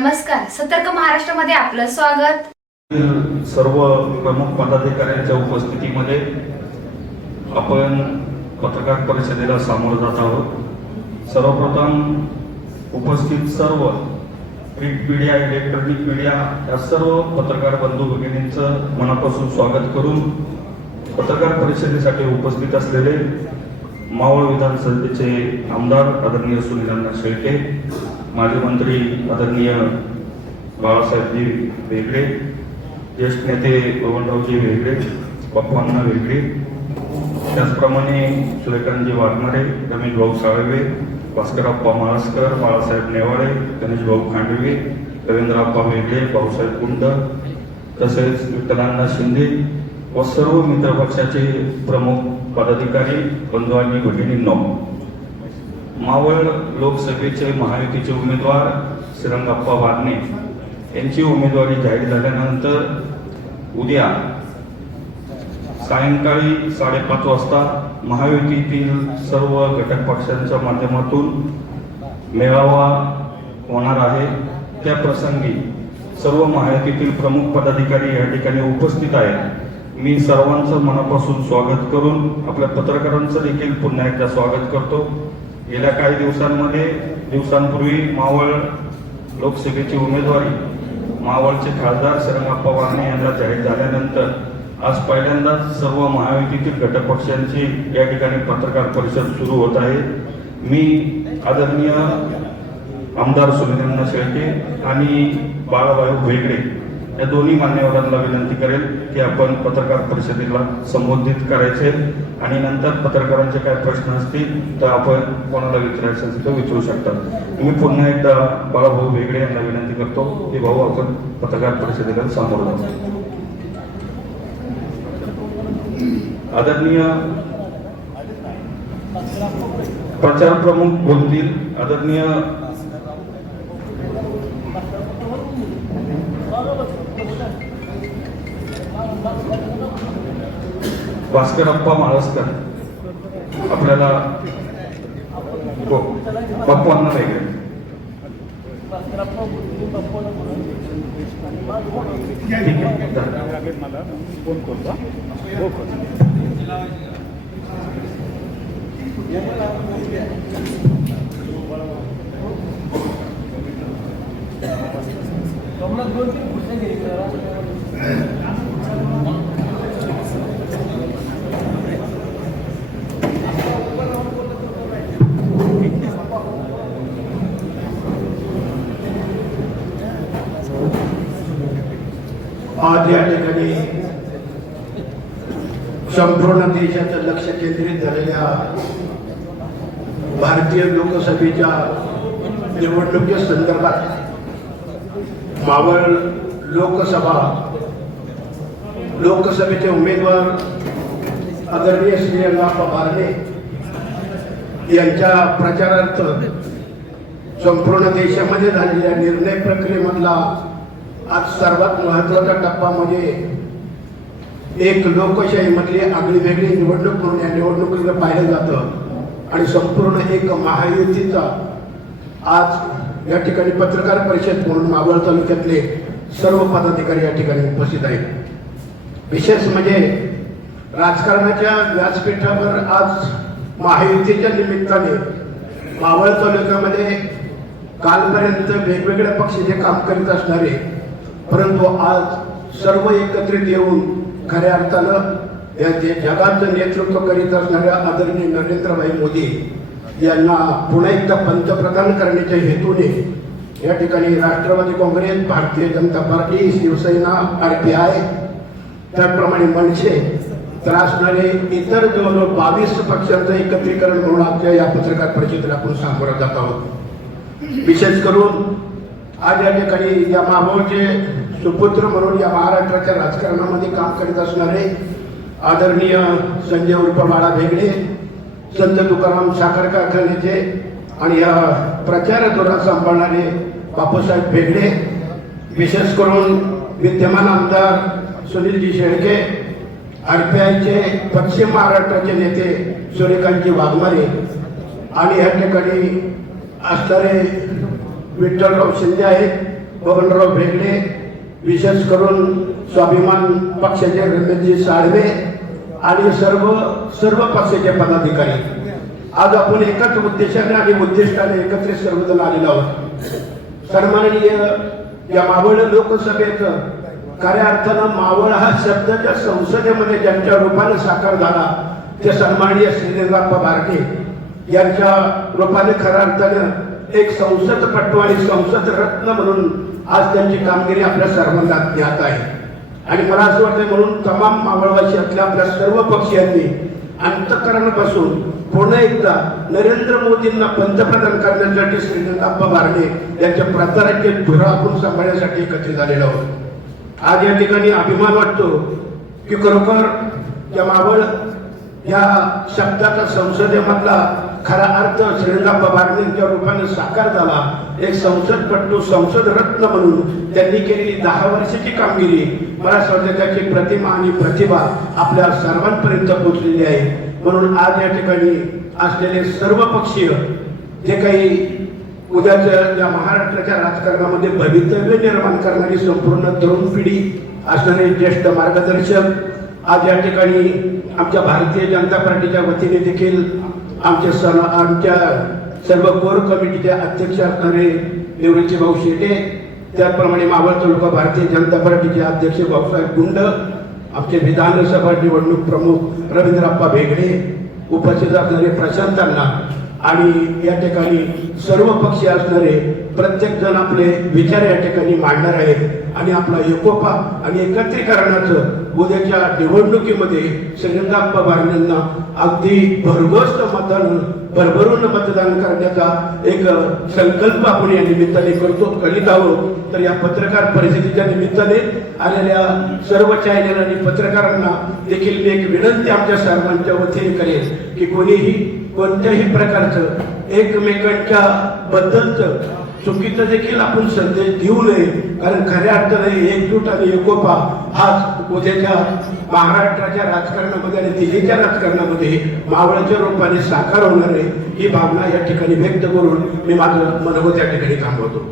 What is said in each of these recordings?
नमस्कार, सतर्क महाराष्ट्रामध्ये आपलं स्वागत। सर्व प्रमुख पदाधिकाऱ्यांच्या उपस्थितीमध्ये आपण पत्रकार परिषदेला सामोरं जात आहोत। सर्वप्रथम उपस्थित सर्व प्रिंट मीडिया, इलेक्ट्रॉनिक मीडिया या सर्व पत्रकार बंधू भगिनींचं मनापासून स्वागत करून पत्रकार परिषदेसाठी उपस्थित असलेले मावळ विधानसभेचे आमदार आदरणीय सुनील शेळके, माजी मंत्री आदरणीय बाळासाहेबजी वेगळे, ज्येष्ठ नेते बबनरावजी वेगळे, पप्पांना वेगळे, त्याचप्रमाणे सुरेखांजी वाघमारे, रमेश भाऊ साळवे, भास्करप्पा माळसकर, बाळासाहेब नेवाळे, गणेश भाऊ खांडवे, रवींद्रप्पा वेगळे, भाऊसाहेब कुंड, तसेच विठ्ठलांना शिंदे व सर्व मित्र पक्षाचे प्रमुख पदाधिकारी बंधू आणि भगिनींनो, मावळ लोकसभेचे महायुतीचे उमेदवार श्रीरंगप्पा वाघणे यांची उमेदवारी जाहीर झाल्यानंतर उद्या सायंकाळी 5:30 वाजता महायुतीतील सर्व घटक पक्षांच्या माध्यमातून मेळावा होणार आहे। त्या प्रसंगी सर्व महायुतीतील प्रमुख पदाधिकारी या ठिकाणी उपस्थित आहेत। मी सर्वांचं मनापासून स्वागत करून आपल्या पत्रकारांचं देखील पुन्हा एकदा स्वागत करतो। गेल्या काही दिवसांपूर्वी मावळ लोकसभेची उमेदवारी मावळचे खासदार श्रीरंगप्पा वाघणे यांना जाहीर झाल्यानंतर आज पहिल्यांदाच सर्व महायुतीतील घटक पक्षांची या ठिकाणी पत्रकार परिषद सुरू होत आहे। मी आदरणीय आमदार सुनील शेळके आणि बाळाभाऊ वेगळे या दोन्ही मान्यवरांना विनंती करेल की आपण पत्रकार परिषदेला संबोधित करायचे आणि नंतर पत्रकारांचे काय प्रश्न असतील तर आपण कोणाला विचारायचं असेल तर विचारू शकतात। मी पुन्हा एकदा बाळाभाऊ वेगळे यांना विनंती करतो की भाऊ आपण पत्रकार परिषदेला सामोरं जाऊ। आदरणीय प्रचार प्रमुख बोलतील, आदरणीय भास्करप्पा माळसकर आपल्याला पप्पांना वेगळे आज या ठिकाणी संपूर्ण देशाचं लक्ष केंद्रित झालेल्या भारतीय लोकसभेच्या निवडणुकी संदर्भात मावळ लोकसभेचे उमेदवार आदरणीय श्रीरंगप्पा वाघणे यांच्या प्रचारार्थ संपूर्ण देशामध्ये झालेल्या निर्णय प्रक्रियेमधला आज सर्वात महत्वाचा टप्पा म्हणजे एक लोकशाहीमधली आगळी वेगळी निवडणूक म्हणून या निवडणुकीला पाहिलं जातं आणि संपूर्ण एक महायुतीचा आज या ठिकाणी पत्रकार परिषद म्हणून मावळ तालुक्यातले सर्व पदाधिकारी या ठिकाणी उपस्थित आहेत। विशेष म्हणजे राजकारणाच्या व्यासपीठावर आज महायुतीच्या निमित्ताने मावळ तालुक्यामध्ये कालपर्यंत वेगवेगळ्या पक्षाचे काम करीत असणारे परंतु आज सर्व एकत्रित येऊन खऱ्या अर्थानं या जगाचं नेतृत्व करीत असणाऱ्या आदरणीय नरेंद्रभाई मोदी यांना पुन्हा एकदा पंतप्रधान करण्याच्या हेतूने या ठिकाणी राष्ट्रवादी काँग्रेस, भारतीय जनता पार्टी, शिवसेना, RPI त्याचप्रमाणे मनसे तर असणारे इतर जवळजवळ 22 पक्षांचं एकत्रीकरण म्हणून आपल्या या पत्रकार परिषदेला आपण सामोरं जात आहोत। विशेष करून आज या ठिकाणी या मावळचे सुपुत्र म्हणून या महाराष्ट्राच्या राजकारणामध्ये काम करीत असणारे आदरणीय संजय उर्फ बाळा वेगळे, संत तुकाराम साखर कारखान्याचे आणि या प्रचार धोरण सांभाळणारे बापूसाहेब वेगळे, विशेष करून विद्यमान आमदार सुनीलजी शेळके, RPIचे पश्चिम महाराष्ट्राचे नेते सुरेखांजी वाघमारे आणि या ठिकाणी असणारे विठ्ठलराव शिंदे आहेत, बबनराव भेगडे, विशेष करून स्वाभिमान पक्षाचे रमेशजी साळवे आणि सर्व पक्षाचे पदाधिकारी, आज आपण एकाच उद्देशाने आणि उद्दिष्टाने एकत्रित सर्वजण आलेलो आहोत. सन्माननीय या मावळ लोकसभेत खऱ्या अर्थानं मावळ हा शब्दाच्या संसदेमध्ये ज्यांच्या रूपाने साकार झाला ते सन्माननीय श्रीरंगाप्पा बारके यांच्या रूपाने खऱ्या अर्थानं एक संसदपटू आणि संसद रत्न म्हणून आज त्यांची कामगिरी आपल्या सर्वांना ज्ञात आहे. आणि मला असं वाटतं म्हणून तमाम मावळवासीयातल्या आपल्या सर्व पक्षीयांनी अंतःकरणापासून पुन्हा एकदा नरेंद्र मोदींना पंतप्रधान करण्यासाठी श्रीरंगाप्पा बारके यांच्या प्रचाराचे धुरा आपण सांभाळण्यासाठी एकत्रित झालेलो आहोत. आज या ठिकाणी अभिमान वाटतो की खरोखर या मावळ या शब्दाचा संसदेमधला खरा अर्थ श्रीरंगाप्पा बारके यांच्या रूपाने साकार झाला. एक संसदपटू संसद रत्न म्हणून त्यांनी केलेली 10 वर्षाची कामगिरी मला असं वाटतं त्याची प्रतिमा आणि प्रतिभा आपल्या सर्वांपर्यंत पोहोचलेली आहे. म्हणून आज या ठिकाणी असलेले सर्व पक्षीय जे काही उद्याच्या या महाराष्ट्राच्या राजकारणामध्ये भवितव्य निर्माण करणारी संपूर्ण तरुण पिढी असणारे ज्येष्ठ मार्गदर्शक आज या ठिकाणी आमच्या भारतीय जनता पार्टीच्या वतीने देखील आमच्या सर्व कोर कमिटीचे अध्यक्ष असणारे निवृत्ती भाऊ शेटे, त्याचप्रमाणे मावळ तालुका भारतीय जनता पार्टीचे अध्यक्ष भाऊसाहेब गुंड, आमचे विधानसभा निवडणूक प्रमुख रवींद्रप्पा भेगडे, उपस्थित असणारे प्रशांत अण्णा आणि या ठिकाणी सर्व पक्षी असणारे प्रत्येक जण आपले विचार या ठिकाणी मांडणार आहेत आणि आपला एकोपा आणि एकत्रीकरणाचं उद्याच्या निवडणुकीमध्ये श्रीरंगाप्पा बारकेंना अगदी भरभरून मतदान करण्याचा एक संकल्प आपण या निमित्ताने करीत आहोत. तर या पत्रकार परिषदेच्या निमित्ताने आलेल्या सर्व चॅनल आणि पत्रकारांना देखील मी एक विनंती आमच्या सर्वांच्या वतीने करेन की कोणत्याही प्रकारचं एकमेकांच्या बद्दलचं चुकीचं देखील आपण संदेश देऊ नये. कारण खऱ्या अर्थाने एकजूट आणि एकोपा हाच उद्याच्या महाराष्ट्राच्या राजकारणामध्ये आणि दिल्लीच्या राजकारणामध्ये मावळाच्या रूपाने साकार होणार आहे ही भावना या ठिकाणी व्यक्त करून मी माझं मनोगत या ठिकाणी थांबवतो.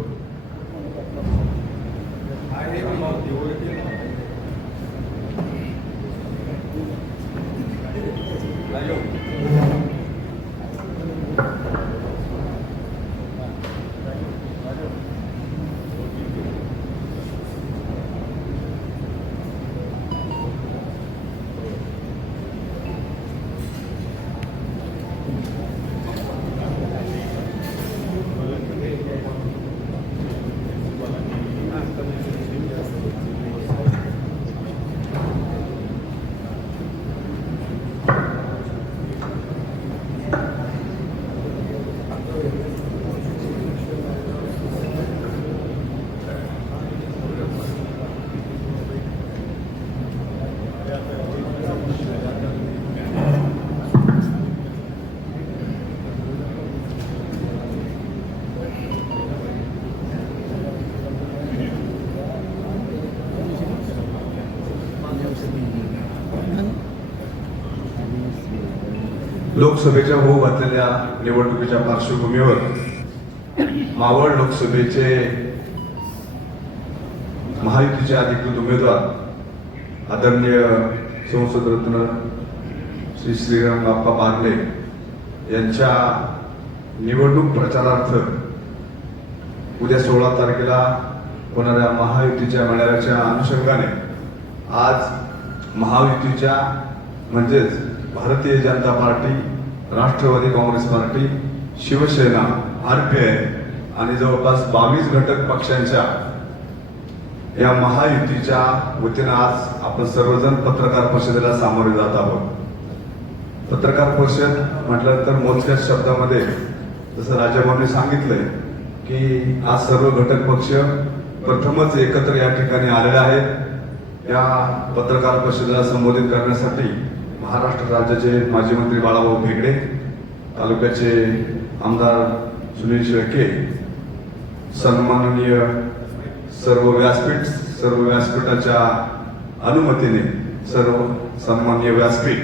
लोकसभेच्या होऊ घातलेल्या निवडणुकीच्या पार्श्वभूमीवर मावळ लोकसभेचे महायुतीचे अधिकृत उमेदवार आदरणीय संसदरत्न श्री श्रीरंगाप्पा बारके यांच्या निवडणूक प्रचारार्थ उद्या 16 तारखेला होणाऱ्या महायुतीच्या मेळाव्याच्या अनुषंगाने आज महायुतीच्या म्हणजेच Bharatiya Janata Party, Rashtrawadi Congress Party, Shivsena, RPI आणि जवळपास 22 घटक पक्षांच्या या महायुतीच्या वतीनं आज आपण सर्वजण पत्रकार परिषदेला सामोरे जात आहोत. पत्रकार परिषद म्हटलं तर मोजक्याच शब्दामध्ये जसं राजाभाऊंनी सांगितलंय की आज सर्व घटक पक्ष प्रथमच एकत्र या ठिकाणी आलेले आहेत. या पत्रकार परिषदेला संबोधित करण्यासाठी महाराष्ट्र राज्याचे माजी मंत्री बाळाभाऊ भेगडे, तालुक्याचे आमदार सुनील शेळके, सन्माननीय सर्व व्यासपीठाच्या अनुमतीने सर्व सन्माननीय व्यासपीठ,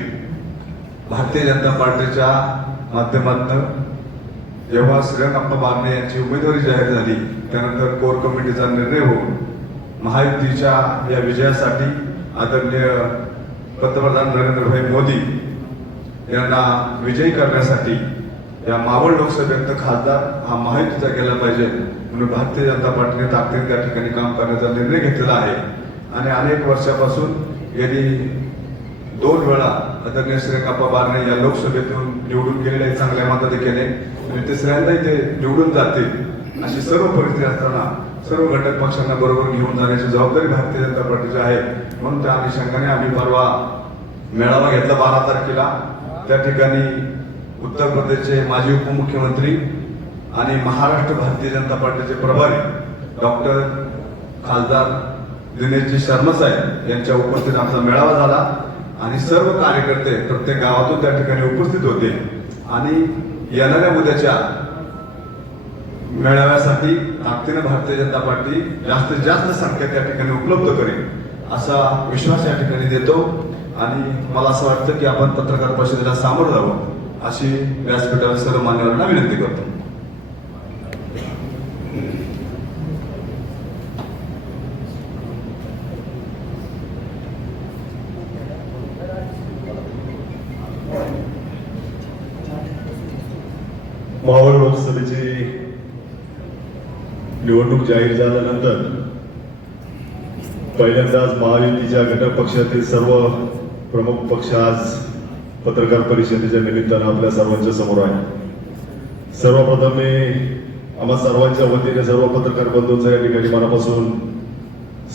भारतीय जनता पार्टीच्या माध्यमातून जेव्हा श्रीरंगाप्पा बारके यांची उमेदवारी जाहीर झाली त्यानंतर कोर कमिटीचा निर्णय होऊन महायुतीच्या या विजयासाठी आदरणीय पंतप्रधान नरेंद्रभाई मोदी यांना विजयी करण्यासाठी या मावळ लोकसभेत खासदार हा महायुतीचा केला पाहिजे म्हणून भारतीय जनता पार्टीने ताकदीने त्या ठिकाणी काम करण्याचा निर्णय घेतलेला आहे. आणि अनेक वर्षापासून गेली 2 वेळा आदरणीय श्रीकाप्पा बारणे या लोकसभेतून निवडून गेलेले चांगल्या मताने केले आणि तिसऱ्यांदाही ते निवडून जातील अशी सर्व परिस्थिती असताना सर्व घटक पक्षांना बरोबर घेऊन जाण्याची जबाबदारी भारतीय जनता पार्टीची आहे. म्हणून त्या अनुषंगाने आम्ही परवा मेळावा घेतला 12 तारखेला. त्या ठिकाणी उत्तर प्रदेशचे माजी उपमुख्यमंत्री आणि महाराष्ट्र भारतीय जनता पार्टीचे प्रभारी डॉक्टर खासदार दिनेशजी शर्मा साहेब यांच्या उपस्थितीत आमचा मेळावा झाला आणि सर्व कार्यकर्ते प्रत्येक गावातून त्या ठिकाणी उपस्थित होते आणि येणाऱ्या उद्याच्या मेळाव्यासाठी ताकदीने भारतीय जनता पार्टी जास्तीत जास्त संख्या त्या ठिकाणी उपलब्ध करेल असा विश्वास या ठिकाणी देतो. आणि मला असं वाटतं की आपण पत्रकार परिषदेला सामोरं जावं अशी व्यासपीठावर सर्व मान्यवरांना विनंती करतो. मावळ लोकसभेची निवडणूक जाहीर झाल्यानंतर पहिल्यांदाच महायुतीच्या घटक पक्षातील सर्व प्रमुख पक्ष आज पत्रकार परिषदेच्या निमित्तानं आपल्या सर्वांच्या समोर आहे. सर्वप्रथम मी आम्हा सर्वांच्या वतीने सर्व पत्रकार बंधूंचं या ठिकाणी मनापासून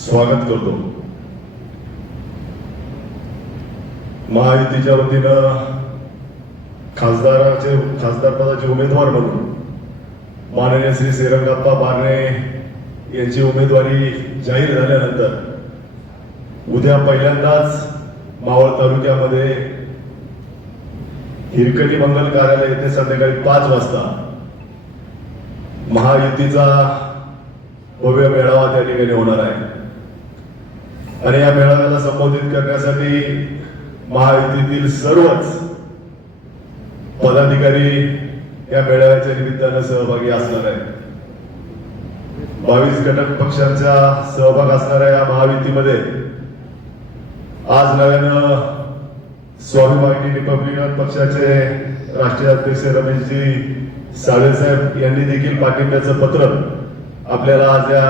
स्वागत करतो. महायुतीच्या वतीनं खासदार पदाचे उमेदवार म्हणून माननीय श्री श्रीरंगाप्पा बारणे यांची उमेदवारी जाहीर झाल्यानंतर उद्या पहिल्यांदाच मावळ तालुक्यामध्ये हिरकणी मंगल कार्यालय येथे संध्याकाळी 5 वाजता महायुतीचा भव्य मेळावा त्या ठिकाणी होणार आहे. आणि या मेळाव्याला संबोधित करण्यासाठी महायुतीतील सर्वच पदाधिकारी या मेळाव्याच्या निमित्तानं सहभागी असणार आहे. 22 घटक पक्षांचा सहभाग असणाऱ्या या महायुतीमध्ये आज नव्यानं स्वाभिमानी रिपब्लिकन पक्षाचे राष्ट्रीय अध्यक्ष रमेशजी साळवेसाहेब यांनी देखील पाठिंब्याचं पत्र आपल्याला आज या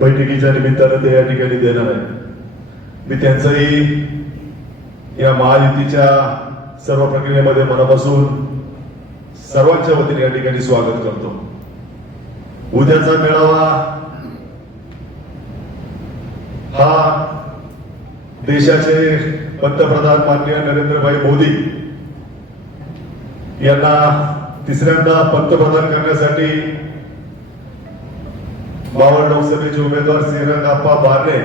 बैठकीच्या निमित्तानं ते या ठिकाणी देणार आहे. मी त्यांचंही या महायुतीच्या सर्व प्रक्रियेमध्ये मनापासून सर्वांच्या वतीने या ठिकाणी स्वागत करतो. उद्याचा मेळावा हा देशाचे पंतप्रधान माननीय नरेंद्रभाई मोदी यांना तिसऱ्यांदा पंतप्रधान करण्यासाठी मावळ लोकसभेचे उमेदवार श्रीरंगाप्पा बारणे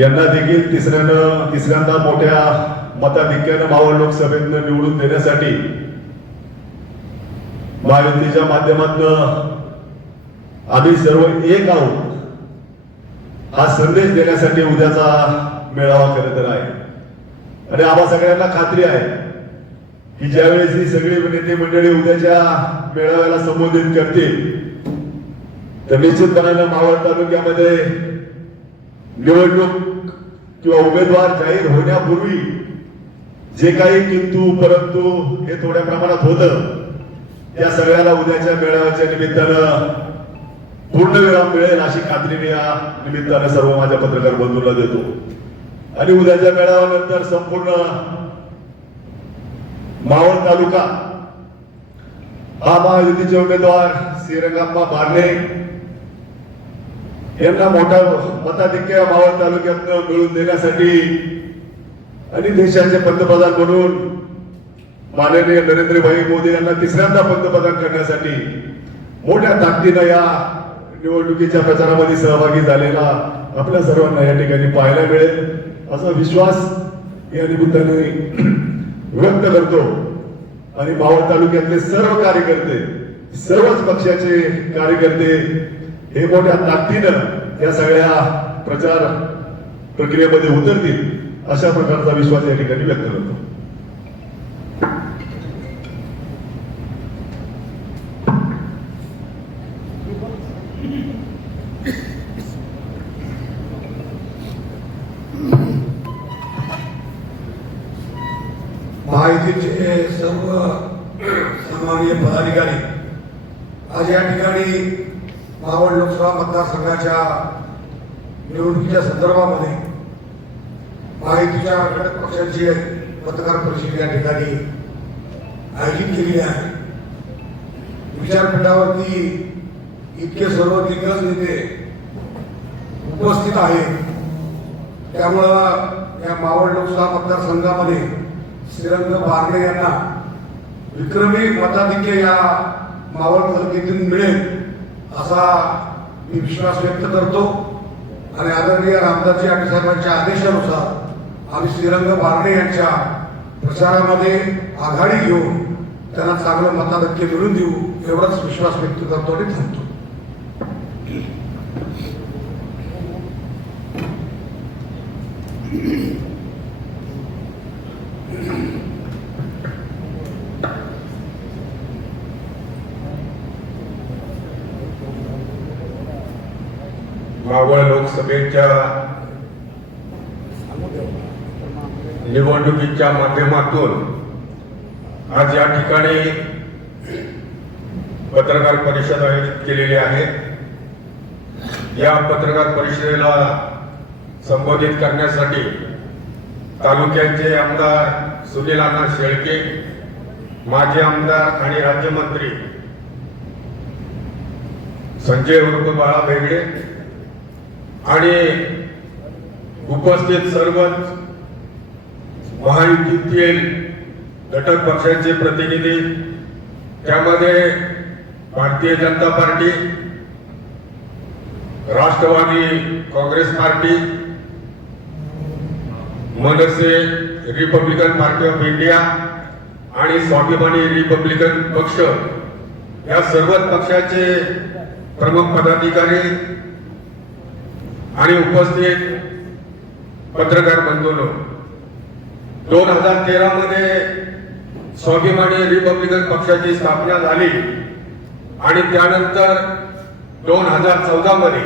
यांना देखील तिसऱ्यांदा मोठ्या मताधिक्यानं मावळ लोकसभेतनं निवडून देण्यासाठी महायुतीच्या माध्यमातून आम्ही सर्व एक आहोत हा संदेश देण्यासाठी उद्याचा मेळावा खरं तर आहे. आणि आम्हा सगळ्यांना खात्री आहे की ज्यावेळेस ही सगळी नेते मंडळी उद्याच्या मेळाव्याला संबोधित करतील तर निश्चितपणानं मावळ तालुक्यामध्ये निवडणूक किंवा उमेदवार जाहीर होण्यापूर्वी जे काही किंतु परंतु हे थोड्या प्रमाणात होतं त्या सगळ्याला उद्याच्या मेळाव्याच्या निमित्तानं पूर्ण विराम मिळेल अशी खात्री मी या निमित्तानं सर्व माझ्या पत्रकार बंधूंना देतो. आणि उद्याच्या मेळाव्यानंतर संपूर्ण मावळ तालुका हा महायुतीचे उमेदवार श्रीरंगाप्पा बारणे यांना मोठा मताधिक्य मावळ तालुक्यात मिळवून देण्यासाठी आणि देशाचे पंतप्रधान म्हणून माननीय नरेंद्रभाई मोदी यांना तिसऱ्यांदा पंतप्रधान करण्यासाठी मोठ्या ताकदीनं या निवडणुकीच्या प्रचारामध्ये सहभागी झालेला आपल्या सर्वांना या ठिकाणी पाहायला मिळेल असा विश्वास या निमित्ताने व्यक्त करतो. आणि मावळ तालुक्यातले सर्व कार्यकर्ते सर्वच पक्षाचे कार्यकर्ते हे मोठ्या ताकदीनं या सगळ्या प्रचार प्रक्रियेमध्ये उतरतील अशा प्रकारचा विश्वास या ठिकाणी व्यक्त करतो. महायुतीचे सर्व सन्माननीय पदाधिकारी आज या ठिकाणी मावळ लोकसभा मतदारसंघाच्या निवडणुकीच्या संदर्भामध्ये महायुतीच्या घटक पक्षांची पत्रकार परिषद या ठिकाणी आयोजित केलेली आहे. विचारपीठावरती इतके सर्व दिग्गज नेते उपस्थित आहेत, त्यामुळं या मावळ लोकसभा मतदारसंघामध्ये श्रीरंग बारणे यांना विक्रमी मताधिक्य या मावळ तालुक्यातून मिळेल असा मी विश्वास व्यक्त करतो आणि आदरणीय रामदासजी आठवले साहेबांच्या आदेशानुसार आम्ही श्रीरंग बारणे यांच्या प्रचारामध्ये आघाडी घेऊन त्यांना चांगलं मताधिक्य मिळवून देऊ एवढाच विश्वास व्यक्त करतो आणि थांबतो. मावळ लोकसभेच्या निवडणुकीच्या माध्यमातून आज या ठिकाणी पत्रकार परिषद आयोजित केलेली आहे. या पत्रकार परिषदेला संबोधित करण्यासाठी तालुक्याचे आमदार सुनील अण्णा शेळके, माजी आमदार आणि राज्यमंत्री संजय उर्फ बाळा भेगडे आणि उपस्थित सर्वच महायुतीतील घटक पक्षांचे प्रतिनिधी, त्यामध्ये Bharatiya Janata Party, Rashtrawadi Congress Party, Manase, Republican Party of India आणि स्वाभिमानी रिपब्लिकन पक्ष या सर्वच पक्षाचे प्रमुख पदाधिकारी आणि उपस्थित पत्रकार बंधूंनो, 2013 मध्ये स्वाभिमानी रिपब्लिकन पक्षाची स्थापना झाली आणि त्यानंतर 2014 मध्ये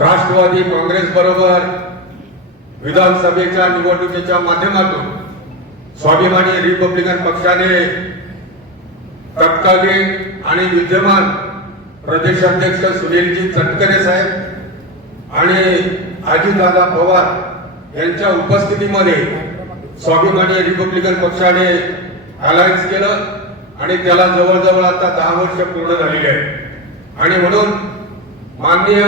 राष्ट्रवादी काँग्रेस बरोबर विधानसभेच्या निवडणुकीच्या माध्यमातून स्वाभिमानी रिपब्लिकन पक्षाने तत्कालीन आणि विद्यमान प्रदेशाध्यक्ष सुनीलजी तटकरे साहेब आणि अजितदादा पवार यांच्या उपस्थितीमध्ये स्वाभिमानी रिपब्लिकन पक्षाने अलायन्स केलं आणि त्याला जवळजवळ आता 10 वर्ष पूर्ण झालेली आहे. आणि म्हणून माननीय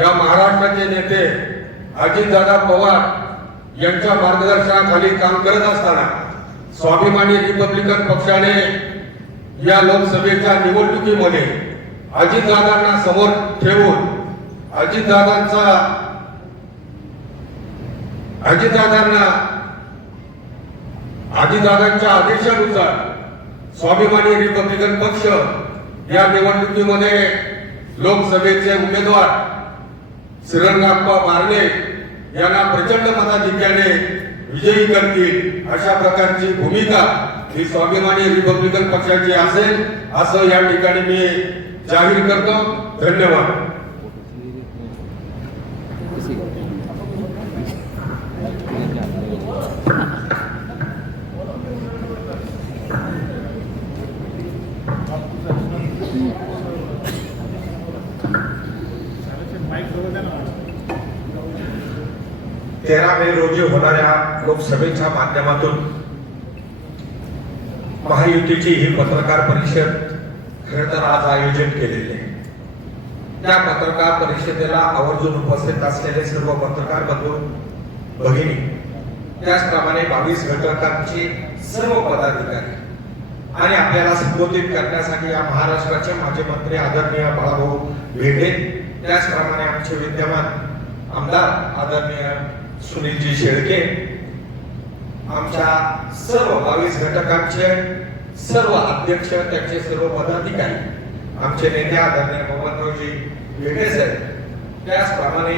या महाराष्ट्राचे नेते अजितदादा पवार यांच्या मार्गदर्शनाखाली काम करत असताना स्वाभिमानी रिपब्लिकन पक्षाने या लोकसभेच्या निवडणुकीमध्ये अजितदादांना समोर ठेवून अजितदादांच्या आदेशानुसार स्वाभिमानी रिपब्लिकन पक्ष या निवडणुकीमध्ये लोकसभेचे उमेदवार श्रीरंगाप्पा बारणे यांना प्रचंड मताधिक्याने विजयी करतील अशा प्रकारची भूमिका ही स्वाभिमानी रिपब्लिकन पक्षाची असेल असं या ठिकाणी मी जाहीर करतो. धन्यवाद. मे रोजी होणाऱ्या लोकसभेच्या माध्यमातून महायुतीची ही पत्रकार परिषद खरं तर आज आयोजित केलेली आहे. त्या पत्रकार परिषदेला आवर्जून उपस्थित असलेले सर्व पत्रकार बंधू भगिनी, त्याचप्रमाणे 22 घटकांचे सर्व पदाधिकारी आणि आपल्याला संबोधित करण्यासाठी या महाराष्ट्राचे माजी मंत्री आदरणीय बाळाभाऊ भेगडे, त्याचप्रमाणे आमचे विद्यमान आमदार आदरणीय सुनीलजी शेळके, आमच्या सर्व 22 घटकांचे सर्व अध्यक्ष, त्यांचे सर्व पदाधिकारी, आमचे नेते आदरणीय मोहनरावजी भेगडे साहेब, त्याचप्रमाणे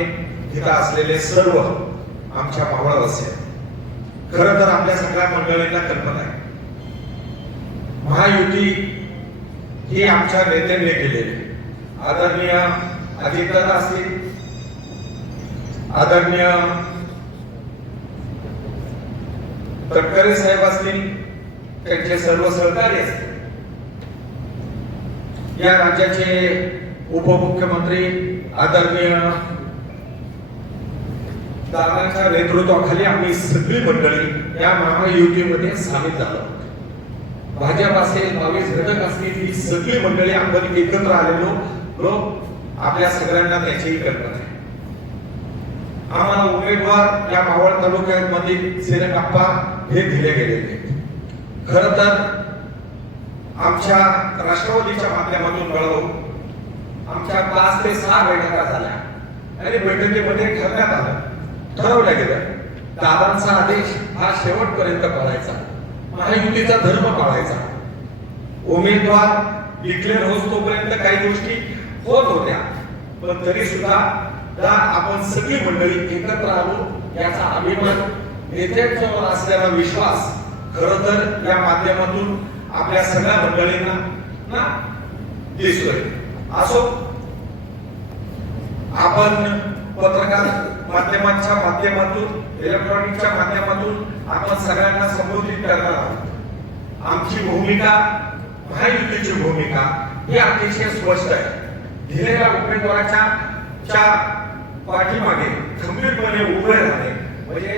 इथं असलेले सर्व आमच्या मावळवासी. खरं तर आपल्या सगळ्या मंडळींना कल्पना आहे महायुती ही आमच्या नेत्यांनी केलेली. आदरणीय अजितदादा असतील, आदरणीय तटकरे साहेब असतील, त्यांचे सर्व सहकारी असतील, या राज्याचे उपमुख्यमंत्री आदरणीय दादांच्या नेतृत्वाखाली आम्ही सगळी मंडळी या महायुतीमध्ये सामील झालो. भाजप असेल, 22 घटक असतील, ही सगळी मंडळी आपण एकत्र आलेलो लोक आपल्या सगळ्यांना त्याचीही कल्पना आहे. आम्हाला उमेदवार या मावळ तालुक्यामध्ये सेनकाप्पा हे दिले गेलेले. खर तर आमच्या राष्ट्रवादीच्या माध्यमातून मिळवून आमच्या 5 ते 6 बैठका झाल्या आणि बैठकीमध्ये ठरवलं गेलं दादांचा आदेश हा शेवटपर्यंत पाळायचा, महायुतीचा धर्म पाळायचा. उमेदवार डिक्लेअर होत तोपर्यंत काही गोष्टी होत होत्या, पण तरी सुद्धा आपण सगळी मंडळी एकत्र आलो याचा अभिमान, नेत्यांच्यावर असलेला विश्वास खरं तर या माध्यमातून आपल्या सगळ्या मंडळींना ना दिसतोय. असो, आपण पत्रकार माध्यमांच्या माध्यमातून, इलेक्ट्रॉनिकच्या माध्यमातून आपण सगळ्यांना संबोधित करणार आहोत. आमची भूमिका, महायुतीची भूमिका ही अतिशय स्पष्ट आहे. दिलेल्या उमेदवाराच्या पाठीमागे खंबीरपणे उभे राहणे, म्हणजे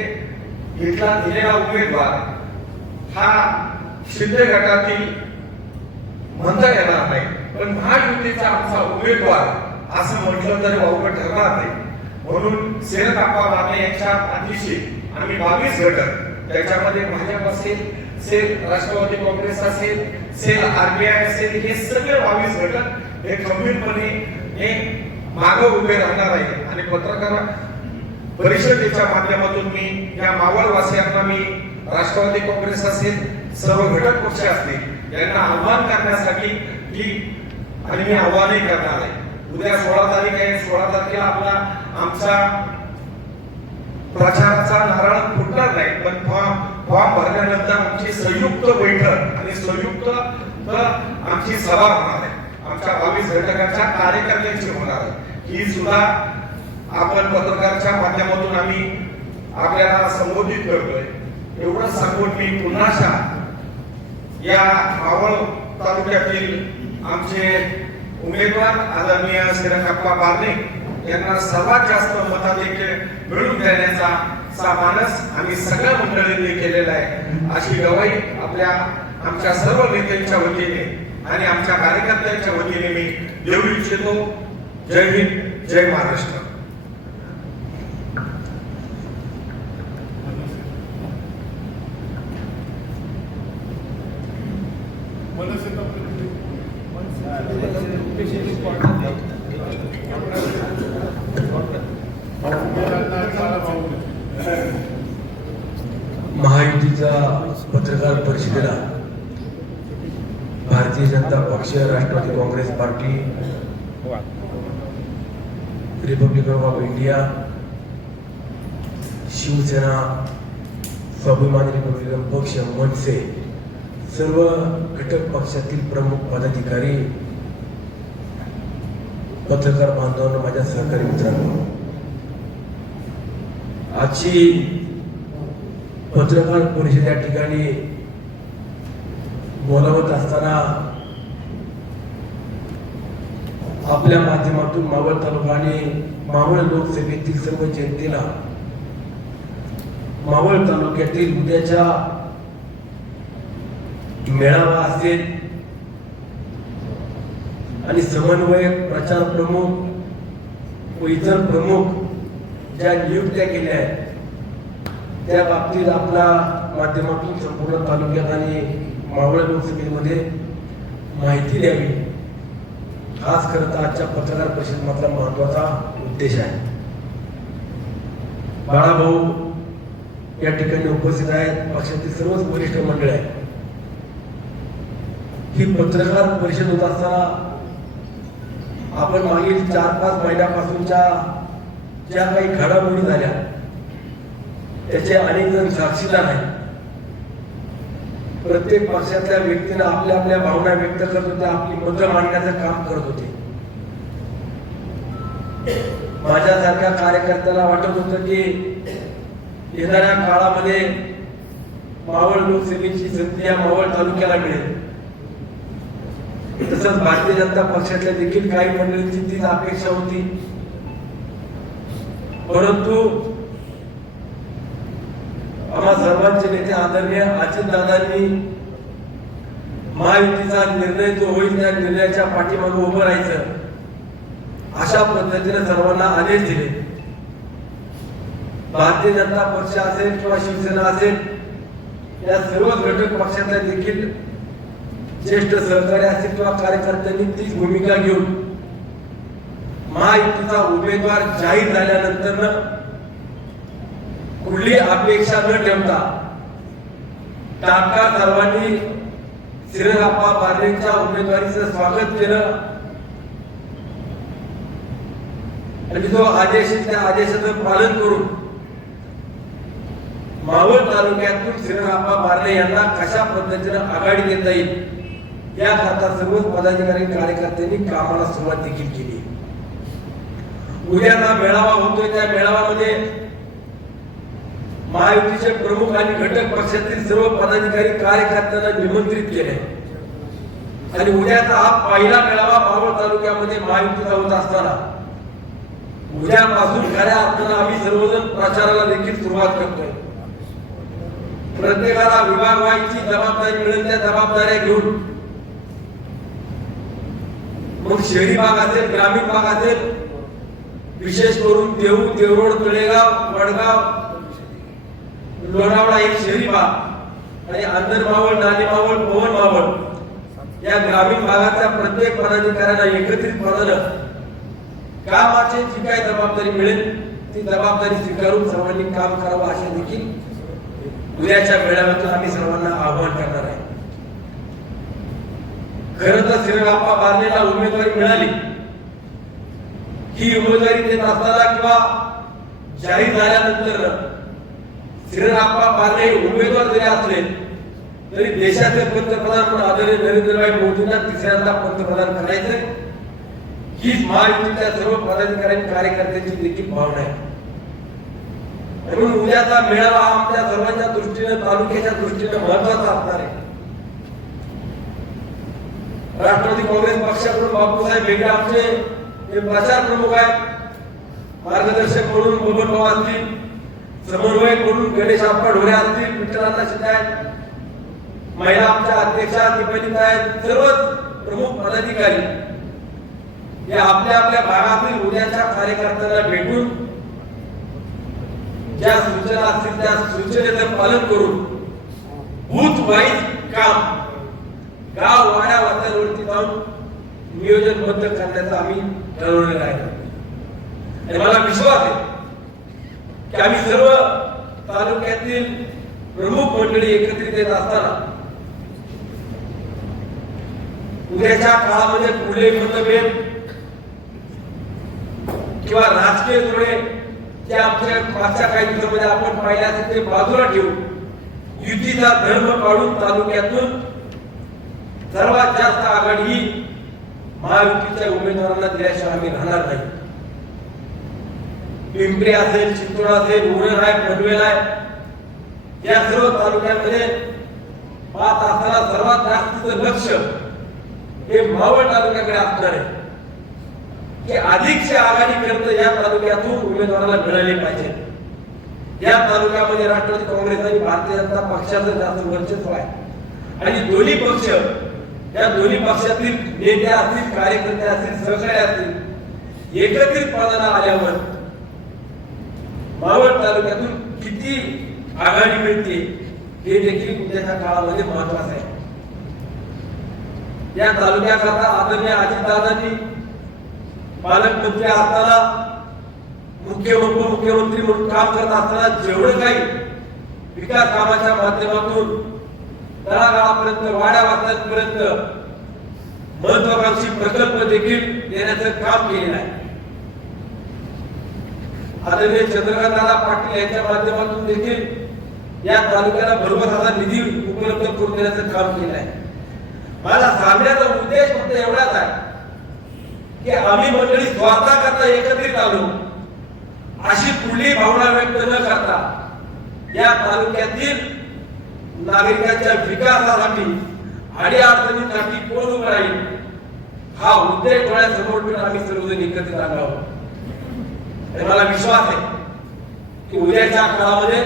इथला दिलेला उमेदवार हा शिंदे गटातील म्हणता येणार नाही, पण महायुतीचा आमचा उमेदवार असं म्हटलं तरी वावगं ठरणार नाही. म्हणून सेनकाप्पा बारणे यांच्या पाठीशी आम्ही 22 घटक, त्याच्यामध्ये भाजप असेल, सेल राष्ट्रवादी काँग्रेस असेल, सेल आरपीआय असेल, हे सगळे 22 घटक हे खंबीरपणे हे मागे उभे राहणार आहे. आणि पत्रकार परिषदेच्या माध्यमातून मी या मावळवासियांना, मी राष्ट्रवादी काँग्रेस असेल, सर्व घटक पक्ष असतील, यांना आव्हान करण्यासाठी की, आणि मी आव्हानही करणार आहे. उद्या 16 तारीख आहे, 16 तारखेला आमचा प्रचाराचा नारळ फुटणार नाही, पण फॉर्म भरल्यानंतर आमची संयुक्त बैठक आणि संयुक्त आमची सभा होणार आहे. आमच्या 22 घटकांच्या कार्यकर्त्यांची होणार आहे. ही सुद्धा आपण पत्रकारच्या माध्यमातून आम्ही आपल्याला संबोधित करतोय. एवढं सांगून मी पुन्हा या मावळ तालुक्यातील आमचे उमेदवार आदरणीय सेनकाप्पा बारणे यांना सर्वात जास्त मताधिक्य मिळवून देण्याचा मानस आम्ही सगळ्या मंडळींनी केलेला आहे, अशी गवाही आमच्या सर्व नेत्यांच्या वतीने आणि आमच्या कार्यकर्त्यांच्या वतीने मी देऊ इच्छितो. जय हिंद, जय महाराष्ट्र. महायुतीच्या पत्रकार परिषदेला Bharatiya Janata Paksha, Rashtravadi Congress Party, Republican of India, Shivsena, Swabhimani Republican पक्ष, मनसे, सर्व घटक पक्षातील प्रमुख पदाधिकारी, पत्रकार बांधवांनो, माझ्या सहकारी मित्रांनो, आजची पत्रकार परिषद या ठिकाणी बोलावत असताना आपल्या माध्यमातून मावळ तालुका आणि मावळ लोकसभेतील सर्व जनतेला मावळ तालुक्यातील उद्याच्या मेळावा असेल आणि समन्वयक, प्रचार प्रमुख व इतर प्रमुख ज्या नियुक्त्या केल्या आहेत त्या बाबतीत आपल्या माध्यमातून संपूर्ण तालुक्यात आणि मावळ लोकसभेमध्ये माहिती द्यावी, खास करता आजच्या पत्रकार परिषद मात्र महत्वाचा उद्देश आहे. बाळाभाऊ या ठिकाणी उपस्थित आहेत, पक्षातील सर्वच वरिष्ठ मंडळ आहेत. ही पत्रकार परिषद होत असताना आपण मागील 4-5 महिन्यापासूनच्या ज्या काही घडामोडी झाल्या त्याचे अनेक जण साक्षीदार आहेत. प्रत्येक पक्षातल्या व्यक्तीने आपल्या आपल्या भावना व्यक्त करत होत्या, आपली मतं मांडण्याचं काम करत होते. माझ्यासारख्या कार्यकर्त्याला वाटत होतं की येणाऱ्या काळामध्ये मावळ लोकसभेची संधी या मावळ तालुक्याला मिळेल. तसंच भारतीय जनता पक्षातल्या देखील काही मंडळींची तीच अपेक्षा होती. परंतु आम्हा सर्वांचे नेते आदरणीय अजितदादांनी महायुतीचा निर्णय जो होईल त्या निर्णयाच्या पाठीमागे उभं राहायचं अशा पद्धतीने सर्वांना आदेश दिले. भारतीय जनता पक्ष असेल किंवा शिवसेना असेल या सर्व घटक पक्षातल्या देखील ज्येष्ठ सहकारी असतील किंवा कार्यकर्त्यांनी तीच भूमिका घेऊन महायुतीचा उमेदवार जाहीर झाल्यानंतर कुठली अपेक्षा न ठेवता तात्काळ सर्वांनी श्रीराप्पा बारलेंच्या उमेदवारीचं स्वागत केलं आणि जो आदेश त्या आदेशाचं पालन करून मावळ तालुक्यातून श्रीराप्पा बारले यांना कशा पद्धतीने आघाडी देता येईल याकरता सर्व पदाधिकारी कार्यकर्त्यांनी कामाला सुरुवात देखील केली. उद्याचा मेळावा होतोय. त्या मेळाव्यामध्ये महायुतीचे प्रमुख आणि घटक पक्षातील सर्व पदाधिकारी कार्यकर्त्यांना निमंत्रित केले आणि उद्याचा हा पहिला मेळावा मावळ तालुक्यामध्ये महायुतीचा होत असताना उद्यापासून खऱ्या अर्थानं आम्ही सर्वजण प्रचाराला देखील सुरुवात करतोय. प्रत्येकाला विभाग व्हायची जबाबदारी मिळेल त्या जबाबदाऱ्या घेऊन मग शहरी भाग असेल ग्रामीण भाग असेल विशेष करून देऊ देवरोड तळेगाव वडगाव लोणावळा एक शहरी भाग आणि आंतर मावळ नाणे मावळ पवन मावळ या ग्रामीण भागाच्या प्रत्येक पदाधिकाऱ्यांना एकत्रितपणे कामाची जी काही जबाबदारी मिळेल ती जबाबदारी स्वीकारून सर्वांनी काम करावं असे देखील उद्याच्या मेळाव्यातून आम्ही सर्वांना आवाहन करणार आहे. खरं तर श्रीराप्पा बारलेला उमेदवारी मिळाली. ही उमेदवारी देत असताना किंवा जाहीर झाल्यानंतर श्रीराप्पा बारले उमेदवार जरी असले तरी देशाचे पंतप्रधान म्हणून आदरणीय नरेंद्रभाई मोदींना तिसऱ्यांदा पंतप्रधान करायचे हीच महायुतीच्या सर्व पदाधिकारी कार्यकर्त्यांची देखील भावना आहे. म्हणून उद्याचा मेळावा आमच्या सर्वांच्या दृष्टीने तालुक्याच्या दृष्टीने महत्वाचा असणार आहे. राष्ट्रवादी काँग्रेस पक्षाकडून बापूसाहेब बेगे आमचे हे प्रचार प्रमुख आहेत. मार्गदर्शक म्हणून बबन भाऊ असतील, समन्वयक म्हणून गणेश आप्पा ढोरे असतील, विठ्ठलांना शिंदे आहेत, महिला आमच्या अध्यक्षा दीपलिता आहेत. सर्वच प्रमुख पदाधिकारी हे आपल्या आपल्या भागातील उद्याच्या कार्यकर्त्यांना भेटून ज्या सूचना असतील त्या सूचनेचं पालन करून बूथ वाईज काम गाव वाड्या वाड्यावरती जाऊन नियोजनबद्ध करण्याचं आम्ही ठरवलेलं आहे. आणि मला विश्वास आहे की आम्ही सर्व तालुक्यातील प्रमुख मंडळी एकत्रित येत असताना उद्याच्या काळामध्ये पुढे मतभेद किंवा राजकीय जोडे जे आमच्या मागच्या काही दिवसामध्ये आपण पाहिल्या ते बाजूला ठेवून युतीचा धर्म काढून तालुक्यातून सर्वात जास्त आघाडी ही महायुतीच्या उमेदवारांना दिल्याशिवाय आम्ही राहणार नाही. पिंपरी असेल, चिंचवड असेल, उरण आहे, पनवेल आहे या सर्व तालुक्यांमध्ये पाहत असताना सर्वात जास्तीचं लक्ष हे मावळ तालुक्याकडे असणार आहे की अधिकची आघाडी खर्च या तालुक्यातून उमेदवाराला मिळाले पाहिजे. या तालुक्यामध्ये राष्ट्रवादी काँग्रेस आणि भारतीय जनता पक्षाचं जास्त वर्चस्व आहे आणि दोन्ही पक्ष या दोन्ही पक्षातील नेते असतील, कार्यकर्ते असतील, सहकारी असतील एकत्रितपणाला आल्यावर मावळ तालुक्यातून किती आघाडी मिळते हे देखील उद्याच्या काळामध्ये महत्वाचं आहे. या तालुक्याकरता आदरणीय अजितदादांनी पालकमंत्री असताना मुख्यमंत्री म्हणून काम करत असताना जेवढं काही विकास कामाच्या माध्यमातून तळागाळापर्यंत वाड्या वाड्यांपर्यंत महत्वाकांक्षी प्रकल्प देखील देण्याचं काम केलेलं आहे. आदरणीय चंद्रकांतदादा पाटील यांच्या माध्यमातून देखील या तालुक्याला भरभर असा निधी उपलब्ध करून देण्याचं काम केलं आहे. मला सांगण्याचा उद्देश फक्त एवढाच आहे की आम्ही मंडळी स्वार्थाकरता एकत्रित आलो अशी कुठली भावना व्यक्त न करता या तालुक्यातील नागरिकांच्या विकासासाठी आणि अडचणींसाठी कोण उभं राहील हा उद्देश डोळ्यासमोर ठेवून आम्ही सर्वजण एकत्रित आलो आहोत. आणि मला विश्वास आहे की उद्याच्या काळामध्ये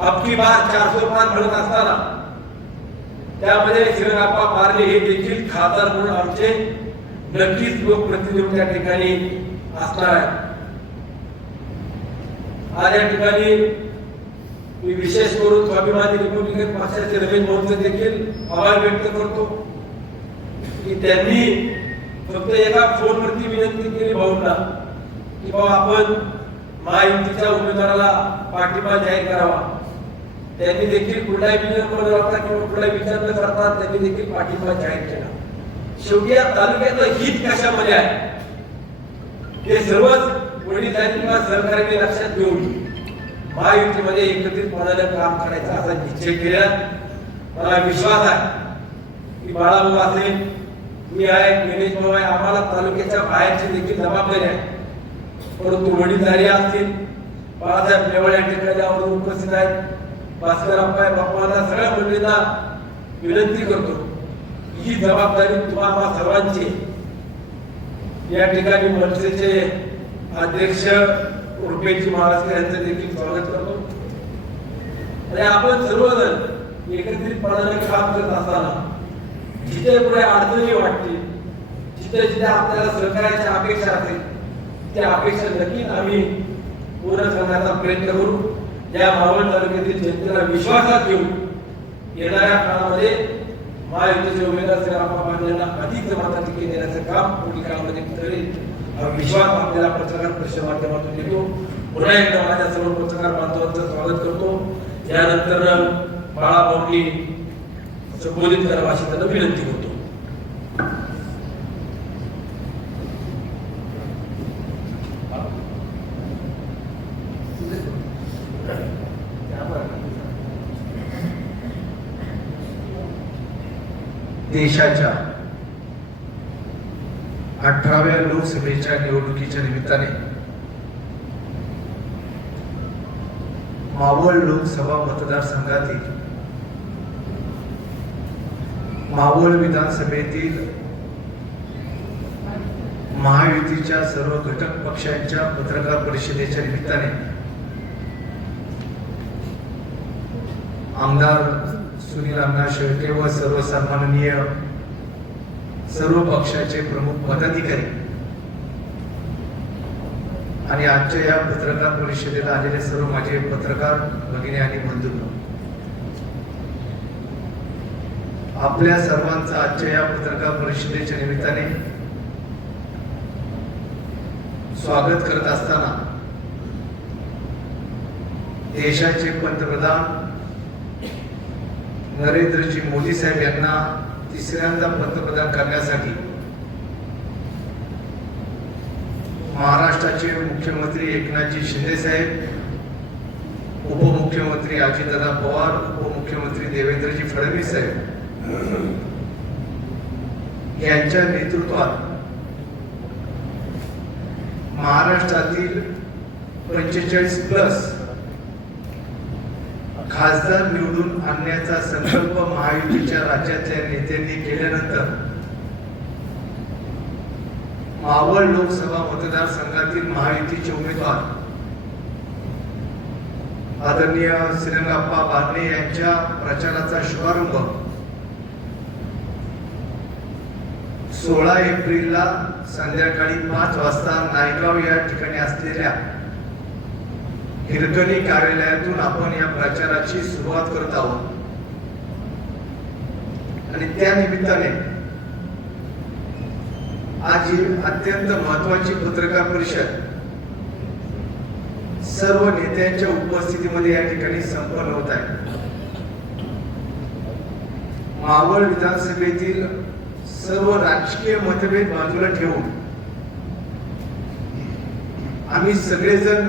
अबकी बार 405 म्हणत असताना त्यामध्ये श्रीरंगाप्पा पारणे हे देखील खासदार म्हणून आमचे नक्कीच लोकप्रतिनिधी त्या ठिकाणी असणार आहे. आज या ठिकाणी मी विशेष करून स्वाभिमानी रिपब्लिकन पक्षाचे रमेश भाऊंचे देखील आभार व्यक्त करतो की त्यांनी फक्त एका फोनवरती विनंती केली भाऊंना की बाबा आपण महायुतीच्या उमेदवाराला पाठिंबा जाहीर करावा. त्यांनी देखील कुठलाही विनंती न करता किंवा कुठलाही विचार न करता त्यांनी देखील पाठिंबा जाहीर केला. शेवटी या तालुक्याचं हित कशामध्ये आहे हे सर्वच वडीलधारी किंवा सहकार्याने लक्षात घेऊन महायुतीमध्ये एकत्रितपणाने काम करायचा असा निश्चय केला. मला विश्वास आहे की बाळाभाऊ असेल, मी आहे, गणेश भाऊ आहे, आम्हाला तालुक्याच्या बाहेरची देखील जबाबदारी आहे. परंतु वडीलधारी असतील, बाळासाहेब नेवळ या ठिकाणी यावर उपस्थित आहेत, भास्कर अप्पा बाप्पांना सगळ्या मंडळींना विनंती करतो ही जबाबदारी तुम्हाला सर्वांची. या ठिकाणी मनसेचे अध्यक्ष रुपेशजी महाराज यांचं देखील स्वागत करतो. आणि आपण सर्वजण एकत्रितपणाने काम करत असताना जिथे पुढे अडचणी वाटतील, जिथे जिथे आपल्याला सहकार्याची अपेक्षा असेल त्या अपेक्षा नक्कीच आम्ही पूर्ण करण्याचा प्रयत्न करू. या मावळ तालुक्यातील जनतेला विश्वासात घेऊन येणाऱ्या काळामध्ये महायुतीचे उमेदवार श्रीरंगाप्पा पारणे यांना अधिक मताधिक्य देण्याचं काम पुढील काळामध्ये करेल हा विश्वास आपल्याला पत्रकार परिषदेच्या माध्यमातून देतो. पुन्हा एकदा माझ्या सर्व पत्रकार बांधवांचं स्वागत करतो. यानंतर बाळाभाऊंनी संबोधित करावं अशी त्यांना विनंती करतो. देशाच्या 18व्या लोकसभेच्या निवडणुकीच्या निमित्ताने मावळ लोकसभा मतदारसंघातील मावळ विधानसभेतील महायुतीच्या सर्व घटक पक्षांच्या पत्रकार परिषदेच्या निमित्ताने आमदार सुनील अण्णा शेळके व सर्व सन्माननीय सर्व पक्षाचे प्रमुख पदाधिकारी आणि आजच्या या पत्रकार परिषदेला आलेले सर्व माझे पत्रकार भगिनी आणि बंधू, आपल्या सर्वांचा आजच्या या पत्रकार परिषदेच्या निमित्ताने स्वागत करत असताना देशाचे पंतप्रधान नरेंद्रजी मोदी साहेब यांना तिसऱ्यांदा पंतप्रधान करण्यासाठी महाराष्ट्राचे मुख्यमंत्री एकनाथजी शिंदे साहेब, उपमुख्यमंत्री अजितदादा पवार, उपमुख्यमंत्री देवेंद्रजी फडणवीस साहेब यांच्या नेतृत्वात महाराष्ट्रातील 45+ खासदार निवडून आणण्याचा संकल्प महायुतीच्या राज्यातल्या नेत्यांनी केल्यानंतर मावळ लोकसभा मतदारसंघातील महायुतीचे उमेदवार आदरणीय श्रीरंगाप्पा पारणे यांच्या प्रचाराचा शुभारंभ 16 एप्रिलला संध्याकाळी 5 वाजता नायगाव या ठिकाणी असलेल्या हिरकणी कार्यालयातून आपण या प्रचाराची सुरुवात करत आहोत. आणि त्या निमित्ताने आज ही अत्यंत महत्वाची पत्रकार परिषद सर्व नेत्यांच्या उपस्थितीमध्ये या ठिकाणी संपन्न होत आहे. मावळ विधानसभेतील सर्व राजकीय मतभेद बाजूला ठेवून आम्ही सगळेजण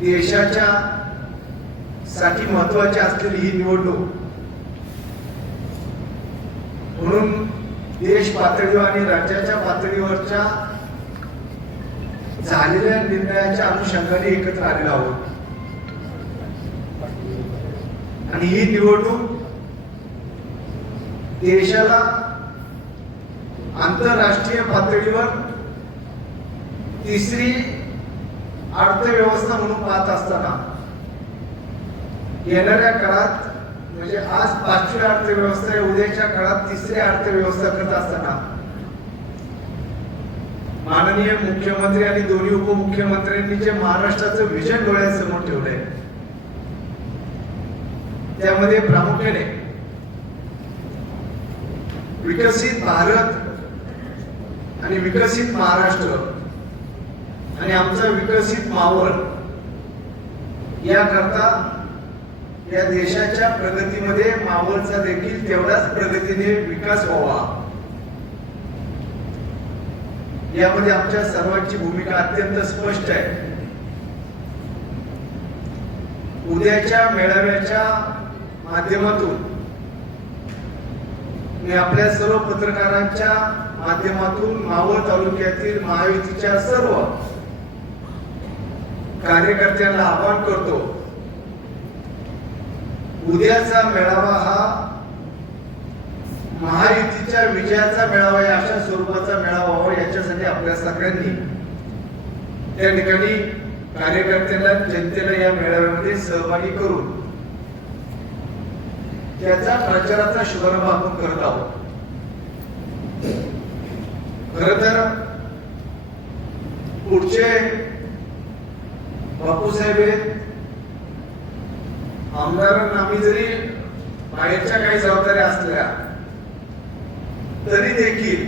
देशाच्या साठी महत्वाची असलेली ही निवडणूक म्हणून देश पातळीवर आणि राज्याच्या पातळीवरच्या झालेल्या निर्णयाच्या अनुषंगाने एकत्र आलेलो आहोत. आणि ही निवडणूक देशाला आंतरराष्ट्रीय पातळीवर तिसरी अर्थव्यवस्था म्हणून पाहत असताना येणाऱ्या काळात म्हणजे आज 5वी अर्थव्यवस्था आहे, उद्याच्या काळात तिसरी अर्थव्यवस्था करत असताना माननीय मुख्यमंत्री आणि दोन्ही उपमुख्यमंत्र्यांनी जे महाराष्ट्राचं विजन डोळ्यासमोर ठेवलंय त्यामध्ये प्रामुख्याने विकसित भारत आणि विकसित महाराष्ट्र आणि आमचा विकसित मावळ याकरता या देशाच्या प्रगतीमध्ये मावळचा देखील तेवढाच प्रगतीने विकास व्हावा यामध्ये आमच्या सर्वांची भूमिका अत्यंत स्पष्ट आहे. उद्याच्या मेळाव्याच्या माध्यमातून मी आपल्या सर्व पत्रकारांच्या माध्यमातून मावळ तालुक्यातील महायुतीच्या सर्व कार्यकर्त्यांना आवाहन करतो, उद्याचा मेळावा हा महायुतीच्या विजयाचा मेळावा आहे, अशा स्वरूपाचा मेळावा व्हावा याच्यासाठी आपल्या सगळ्यांनी त्या ठिकाणी कार्यकर्त्यांना जनतेला या मेळाव्यामध्ये सहभागी करून त्याचा प्रचाराचा शुभारंभ आपण करत आहोत. खर तर पुढचे बापूसाहेब आमदारांना आम्ही जरी बाहेरच्या काही जबाबदाऱ्या असल्या तरी देखील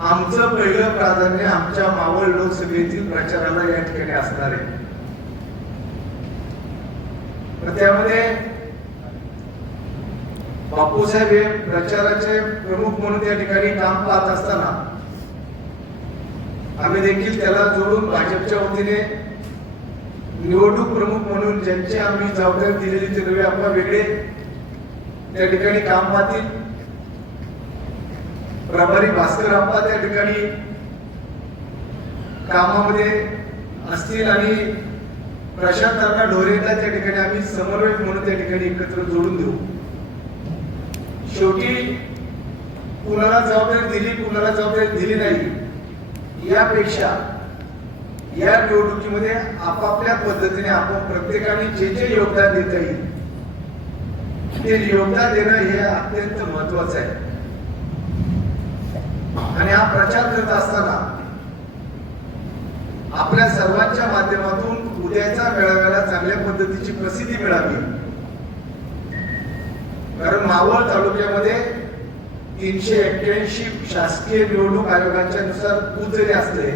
आमचं पहिलं प्राधान्य आमच्या मावळ लोकसभेतील प्रचाराला या ठिकाणी असणार आहे. त्यामध्ये बापूसाहेब हे प्रचाराचे प्रमुख म्हणून त्या ठिकाणी काम पाहत असताना आम्ही देखील त्याला जोडून भाजपच्या वतीने निवडणूक प्रमुख म्हणून ज्यांची आम्ही जबाबदारी दिलेली ते रवी आप्पा वेगळे त्या ठिकाणी काम पाहतील, प्रभारी भास्कर आप्पा त्या ठिकाणी कामामध्ये असतील आणि प्रशांत अण्णा ढोरेला त्या ठिकाणी आम्ही समन्वयक म्हणून त्या ठिकाणी एकत्र जोडून देऊ. शेवटी कुणाला जबाबदारी दिली कुणाला जबाबदारी दिली नाही यापेक्षा या निवडणुकीमध्ये आपापल्या पद्धतीने आपण प्रत्येकाने जे जे योगदान देता येईल ते योगदान देणं हे अत्यंत महत्वाचं आहे. आणि हा प्रचार करत असताना आपल्या सर्वांच्या माध्यमातून उद्याच्या मेळाव्याला चांगल्या पद्धतीची प्रसिद्धी मिळावी. कारण मावळ तालुक्यामध्ये 381 शासकीय निवडणूक आयोगाच्या नुसार बूथ जरी असले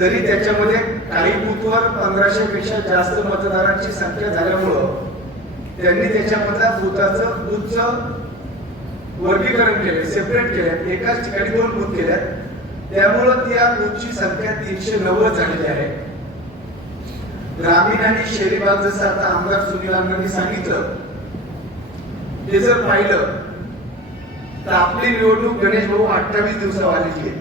तरी त्याच्यामध्ये काही बूथवर 1500 पेक्षा जास्त मतदारांची संख्या झाल्यामुळं त्यांनी त्याच्यामधल्या बूथचं वर्गीकरण केले, सेपरेट केले, एकाच ठिकाणी 2 बूथ केल्यात. त्यामुळं त्या बूथची संख्या 390 झालेली आहे. ग्रामीण आणि शहरी भाग जसं आता आमदार सुनील अण्णांनी सांगितलं ते जर पाहिलं तर आपली निवडणूक गणेश भाऊ 28 दिवसावर आलेली आहे.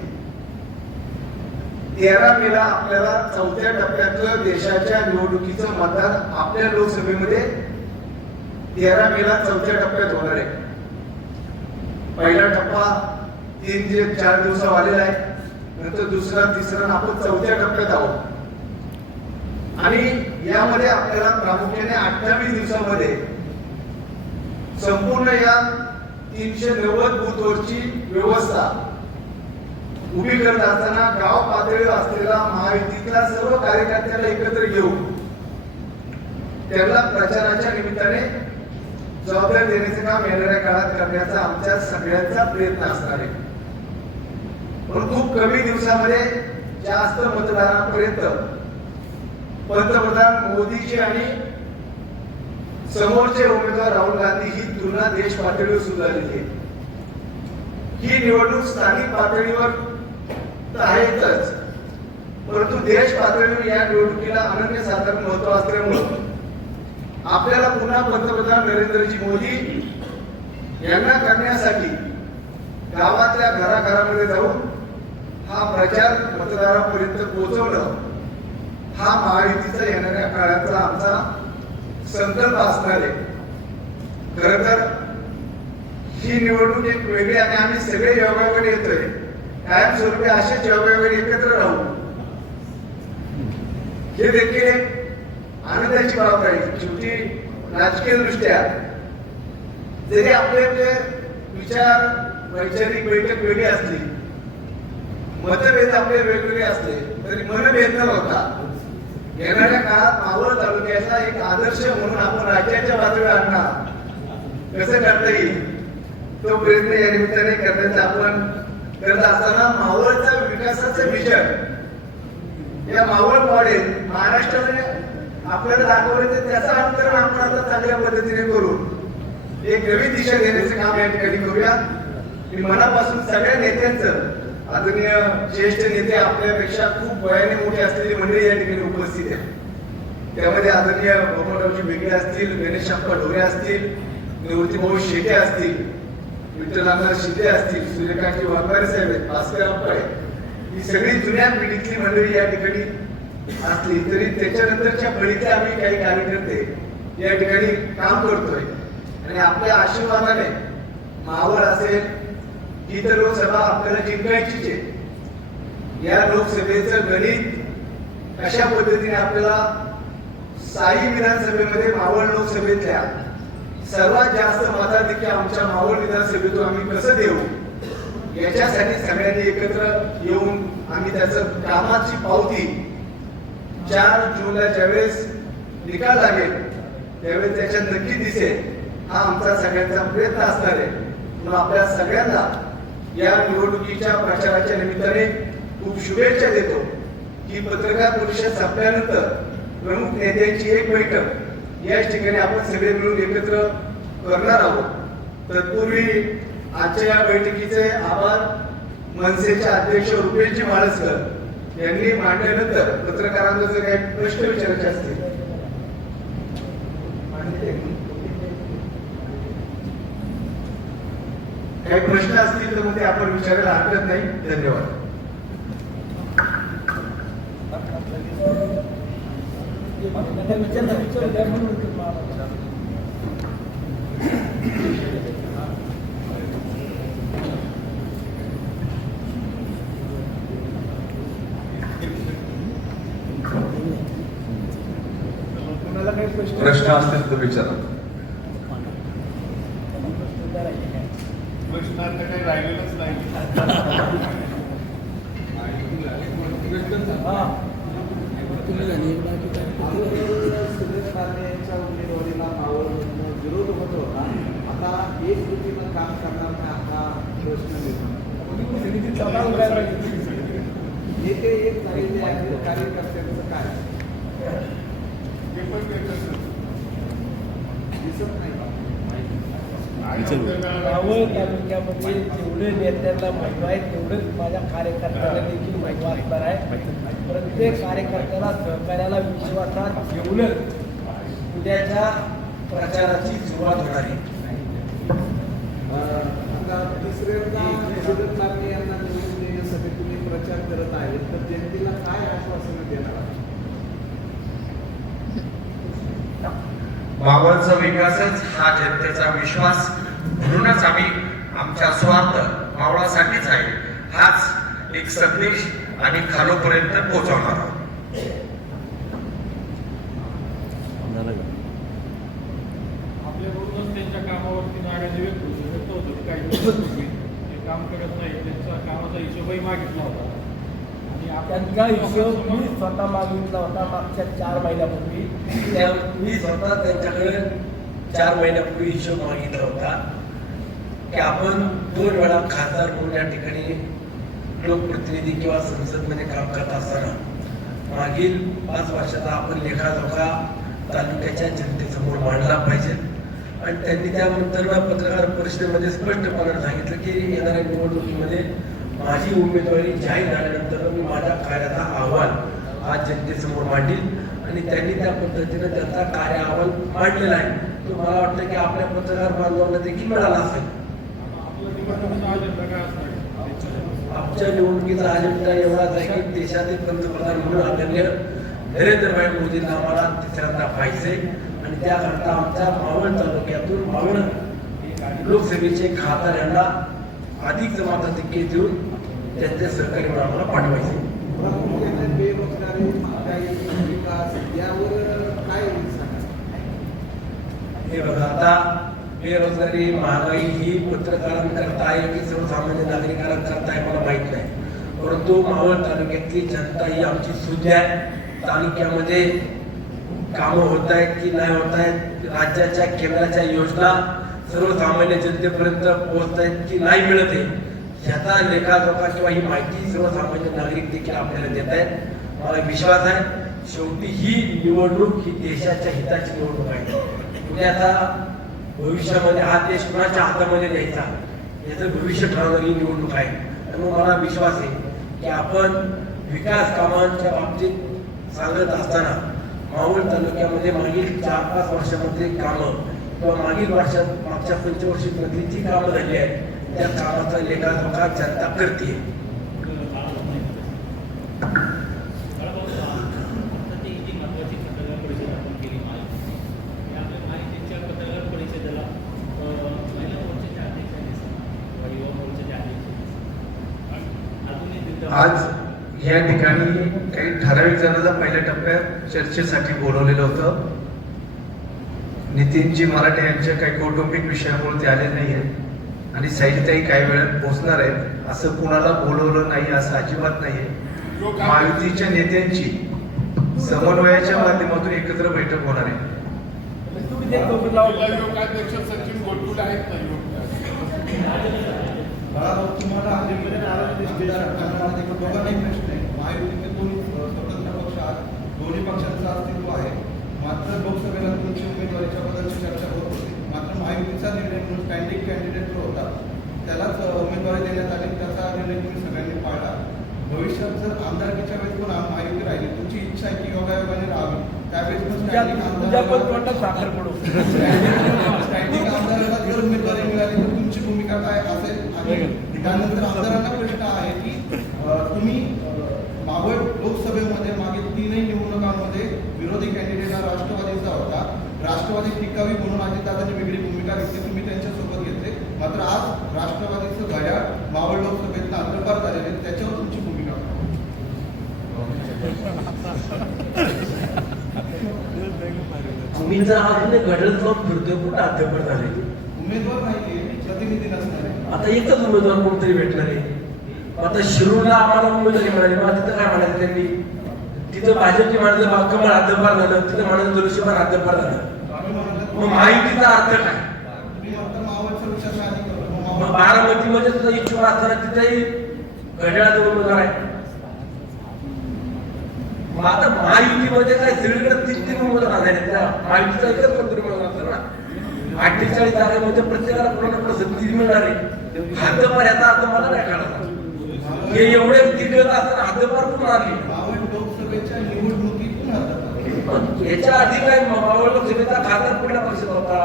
13 मेला आपल्याला 4थ्या टप्प्यातलं देशाच्या निवडणुकीचं मतदान आपल्या लोकसभेमध्ये 13 मेला 4थ्या टप्प्यात होणार आहे. पहिला टप्पा 3 ते 4 दिवसावर आलेला आहे, नंतर दुसरा तिसरा आपण 4थ्या टप्प्यात आहोत. आणि यामध्ये आपल्याला प्रामुख्याने 28 दिवसामध्ये संपूर्ण या 390 बूथवरची व्यवस्था उभी करत असताना गाव पातळीवर असलेला महायुतीतल्या सर्व कार्यकर्त्यांना एकत्र घेऊन त्यांना प्रचाराच्या निमित्ताने जबाबदारी देण्याचे काम येणाऱ्या काळात करण्याचा आमच्या सगळ्यांचा प्रयत्न असणार आहे. पण खूप कमी दिवसामध्ये जास्त मतदारांपर्यंत पंतप्रधान मोदीजी आणि समोरचे उमेदवार राहुल गांधी ही तुलना देश पातळीवर सुरू झालेली आहे. ही निवडणूक स्थानिक पातळीवर तर आहेतच, परंतु देश पातळीवर या निवडणुकीला अनन्यसाधारण महत्व असल्यामुळे आपल्याला पुन्हा पंतप्रधान नरेंद्रजी मोदी यांना करण्यासाठी गावातल्या घराघरामध्ये जाऊन हा प्रचार मतदारांपर्यंत पोहोचवणं हा महायुतीचा येणाऱ्या काळातला आमचा संकल्प असणार आहे. खर तर ही निवडणूक एक वेगळी आणि आम्ही सगळे योगायोगाने येतोय, कायमस्वरूपी असेच योगायोगाने एकत्र राहू, हे देखील एक आनंदाची बाब आहे. शेवटी राजकीय दृष्ट्या जरी आपले विचार वैचारिक बैठक वेगळी असली, मतभेद आपले वेगवेगळे असले, तरी मनभेद न होता येणाऱ्या काळात मावळ तालुक्याचा एक आदर्श म्हणून आपण राज्याच्या बाजूला आणणार कसं करता येईल तो प्रयत्न या निमित्ताने करण्याचा आपण करत असताना मावळचा विकासाचं विजन या मावळ मॉडेल महाराष्ट्राने आपल्याला दाखवलं, तर त्याचं अनुकरण आपण आता चांगल्या पद्धतीने करू, एक नवी दिशा देण्याचं काम या ठिकाणी करूया. मी मनापासून सगळ्या नेत्यांचं, आदरणीय ज्येष्ठ नेते आपल्यापेक्षा खूप वयाने मोठे असलेली मंडळी या ठिकाणी उपस्थित आहे. त्यामध्ये आदरणीय बबनरावजी बेगडे असतील, गणेशप्पा ढोरे असतील, निवृत्तीभाऊ शेटे असतील, विठ्ठलनाथ शिंदे असतील, सूर्यकांत वाघमारे साहेब आहेत, भास्कर अप्पा आहेत. ही सगळी जुन्या पिढीतली मंडळी या ठिकाणी असली तरी त्याच्यानंतरच्या पिढीतले आम्ही काही कार्यकर्ते या ठिकाणी काम करतोय आणि आपल्या आशीर्वादाने मावळ असेल ही तर लोकसभा आपल्याला जिंकायचीच आहे. या लोकसभेचं गणित कशा पद्धतीने आपल्याला साई विधानसभेमध्ये मावळ लोकसभेतल्या सर्वात जास्त मताधिक्य आमच्या मावळ विधानसभेतून आम्ही कसं देऊ, याच्यासाठी सगळ्यांनी एकत्र येऊन आम्ही त्याचं कामाची पावती 4 जूनला ज्यावेळेस निकाल लागेल त्यावेळेस त्याच्यात नक्की दिसेल. हा आमचा सगळ्यांचा प्रयत्न असणार आहे. म्हणून आपल्या सगळ्यांना या निवडणुकीच्या प्रचाराच्या निमित्ताने खूप शुभेच्छा देतो की पत्रकार परिषद संपल्यानंतर प्रमुख नेत्यांची एक बैठक याच ठिकाणी आपण सगळे मिळून एकत्र करणार आहोत. तत्पूर्वी आजच्या या बैठकीचे आभार मनसेच्या अध्यक्ष रुपेशजी माळसकर यांनी मांडल्यानंतर पत्रकारांना जर काही प्रश्न विचारायचे असतील काही प्रश्न असतील तर मग ते आपण विचारायला हरकत नाही. धन्यवाद. प्रश्न असतील तर विचारा. प्रश्नार्थ काही राहिलेलंच नाही. सुरेश कारणे यांच्या उमेदवारीला मावळमधून विरोध होत होता. आता एक कृतीनं काम करणार नाही असा प्रश्न नेते एक झालेले आहेत, कार्यकर्त्यांचं काय दिसत नाही. मावळ तालुक्यामध्ये जेवढे नेत्यांना महिमा आहे तेवढेच माझ्या कार्यकर्त्यांना देखील महिमा असणार आहे. प्रत्येक कार्यकर्त्याला सहकार्याला विश्वासात घेऊनच उद्याच्या प्रचाराची सुरुवात होणार आहे. आता तिसऱ्यांदा सुरेश कारणे यांना निवडून देण्यासाठी तुम्ही प्रचार करत आहे, तर जनतेला काय आश्वासन देणार आहे? मावळचा विकासच हा जनतेचा विश्वास, म्हणूनच आम्ही आमच्या स्वार्थ मावळासाठीच आहे हाच एक संदेश आणि खालोपर्यंत पोहोचवणार आहोत. आपल्याकडूनच त्यांच्या कामावरती नाराजी व्यक्त होत होती. काही ते काम करत नाही, त्यांचा कामाचा हिशोबही मागितला होता आणि त्यांचा हिशोब मी स्वतः मागितला होता मागच्या 4 महिन्यापूर्वी. मी स्वतः त्यांच्याकडे 4 महिन्यापूर्वी हिशोब मागितला होता की आपण 2 वेळा खासदार म्हणून या ठिकाणी लोकप्रतिनिधी किंवा संसदमध्ये काम करत असताना मागील 5 वर्षाचा आपण लेखाजोखा तालुक्याच्या जनतेसमोर मांडला पाहिजे. आणि त्यांनी त्यानंतर पत्रकार परिषदेमध्ये स्पष्टपणे सांगितलं की येणाऱ्या निवडणुकीमध्ये माझी उमेदवारी जाहीर झाल्यानंतर मी माझ्या कार्याचा अहवाल आज जनतेसमोर मांडील. आणि त्यांनी त्या पद्धतीने त्यांचा कार्य अहवाल मांडलेला आहे. तो मला वाटतं की आपल्या पत्रकार बांधवांना देखील मिळाला असेल. आमच्या निवडणुकीचा अजेंडा एवढाच आहे की देशाचे पंतप्रधान म्हणून आदरणीय नरेंद्रभाई मोदींना आम्हाला तिसऱ्यांदा पाहिजे आणि त्याकरता आमच्या मावळ तालुक्यातून मावळ लोकसभेचे खासदार यांना अधिक मताधिक्य देऊन त्यांचे सहकारी म्हणून आम्हाला पाठवायचे. बेरोजगारी, महागाई, विकास यावर काय होईल सांगा? हे बघा, आता बेरोजगारी महागाई ही पत्रकारांकरता आहे की सर्वसामान्य नागरिकांकरता आहे मला माहित नाही, परंतु मावळ तालुक्यातली जनता ही आमची सुज्ञ आहे. तालुक्यामध्ये कामं होत आहेत की नाही होत आहेत, राज्याच्या केंद्राच्या योजना सर्वसामान्य जनतेपर्यंत पोहोचत आहेत की नाही मिळत आहे, ह्याचा लेखाजोखा किंवा ही माहिती सर्वसामान्य नागरिक देखील आपल्याला देत आहेत. मला विश्वास आहे शेवटी ही निवडणूक ही देशाच्या हिताची निवडणूक आहे. उद्याचा भविष्यामध्ये हा देश कुणाच्या हातामध्ये द्यायचा याचं भविष्य ठरवणारी निवडणूक आहे. त्यामुळे मला विश्वास आहे की आपण विकास कामांच्या बाबतीत सांगत असताना मावळ तालुक्यामध्ये मागील 4-5 वर्षामध्ये कामं किंवा मागील मागच्या पंचवर्षीमध्ये जी कामं झाली आहेत त्या कामाचा लेखाजोखा जनता करते. आज या ठिकाणी काही ठराविक जणांना पहिल्या टप्प्यात चर्चेसाठी बोलवलेलं होतं. नितीनजी मराठे यांच्या काही कौटुंबिक विषयामुळे ते आले नाही आहेत आणि साईडताई काही वेळात पोहोचणार आहेत. असं कुणाला बोलवलं नाही असं अजिबात नाहीये. महायुतीच्या नेत्यांची समन्वयाच्या माध्यमातून एकत्र बैठक होणार आहे. तुम्हाला दोघांनाही प्रश्न आहे. महायुतीतून स्वतंत्र पक्ष दोन्ही पक्षांचं अस्तित्व आहे, मात्र लोकसभेला तुमची उमेदवारीच्या बद्दलची चर्चा होत होती. मात्र महायुतीचा निर्णय म्हणून स्टँडिंग कॅन्डिडेट जो होता त्यालाच उमेदवारी देण्यात आली. त्याचा निर्णय तुम्ही सगळ्यांनी पाळला. भविष्यात जर आमदारकीच्या वेळेस पण महायुती राहिली, तुमची इच्छा आहे की योगायोगाने राहावी, त्यावेळेस पण स्टँडिंग आमदाराला जर उमेदवारी मिळाली तर तुमची भूमिका काय असेल? आणि त्यानंतर आमदारांना प्रश्न आहे की तुम्ही मावळ लोकसभेमध्ये मागील 3 निवडणुकांमध्ये विरोधी कॅन्डिडेट हा राष्ट्रवादीचा होता. राष्ट्रवादी टिकावी म्हणून अजितदादांनी वेगळी भूमिका घेतली, तुम्ही त्यांच्यासोबत घेतले. मात्र आज राष्ट्रवादीचं घड्याळ मावळ लोकसभेतनं हद्दपार झालेले, त्याच्यावर तुमची भूमिका तुम्ही जर अजून घडलं जाऊन फिरतोय कुठं हद्दपार झाले? उमेदवार नाही, प्रतिनिधी नसणार आहे. आता एकच उमेदवार कोणतरी भेटणार आहे. आता शिरूरला आम्हाला उमेदवारी मिळाली, मग तिथं काय म्हणायचं त्यांनी? तिथं भाजपची म्हणायचं कमळ हद्दपार झालं, तिथं म्हणायचं धनुष्यबाण हद्दपार झालं. मग महायुतीचा अर्थ काय? मग बारामतीमध्ये सुद्धा इच्छुक असताना तिथेही घड्याळाचा उमेदवार आहे. मग आता महायुतीमध्ये काय सगळीकडे 3 उमेदवार आले, त्या महायुतीचा एकच कोणतरी उमेदवार असतो ना. 48 जागेमध्ये प्रत्येकाला कोणाला संधी मिळणार आहे. हद्दपार याचा अर्थ मला नाही कळला. हे एवढे तिकडे असताना हद्दपार कुठून आली? लोकसभेच्या निवडणुकीतून याच्या आधी काय मावळ लोकसभेचा खासदार कुठल्या पक्षाचा होता?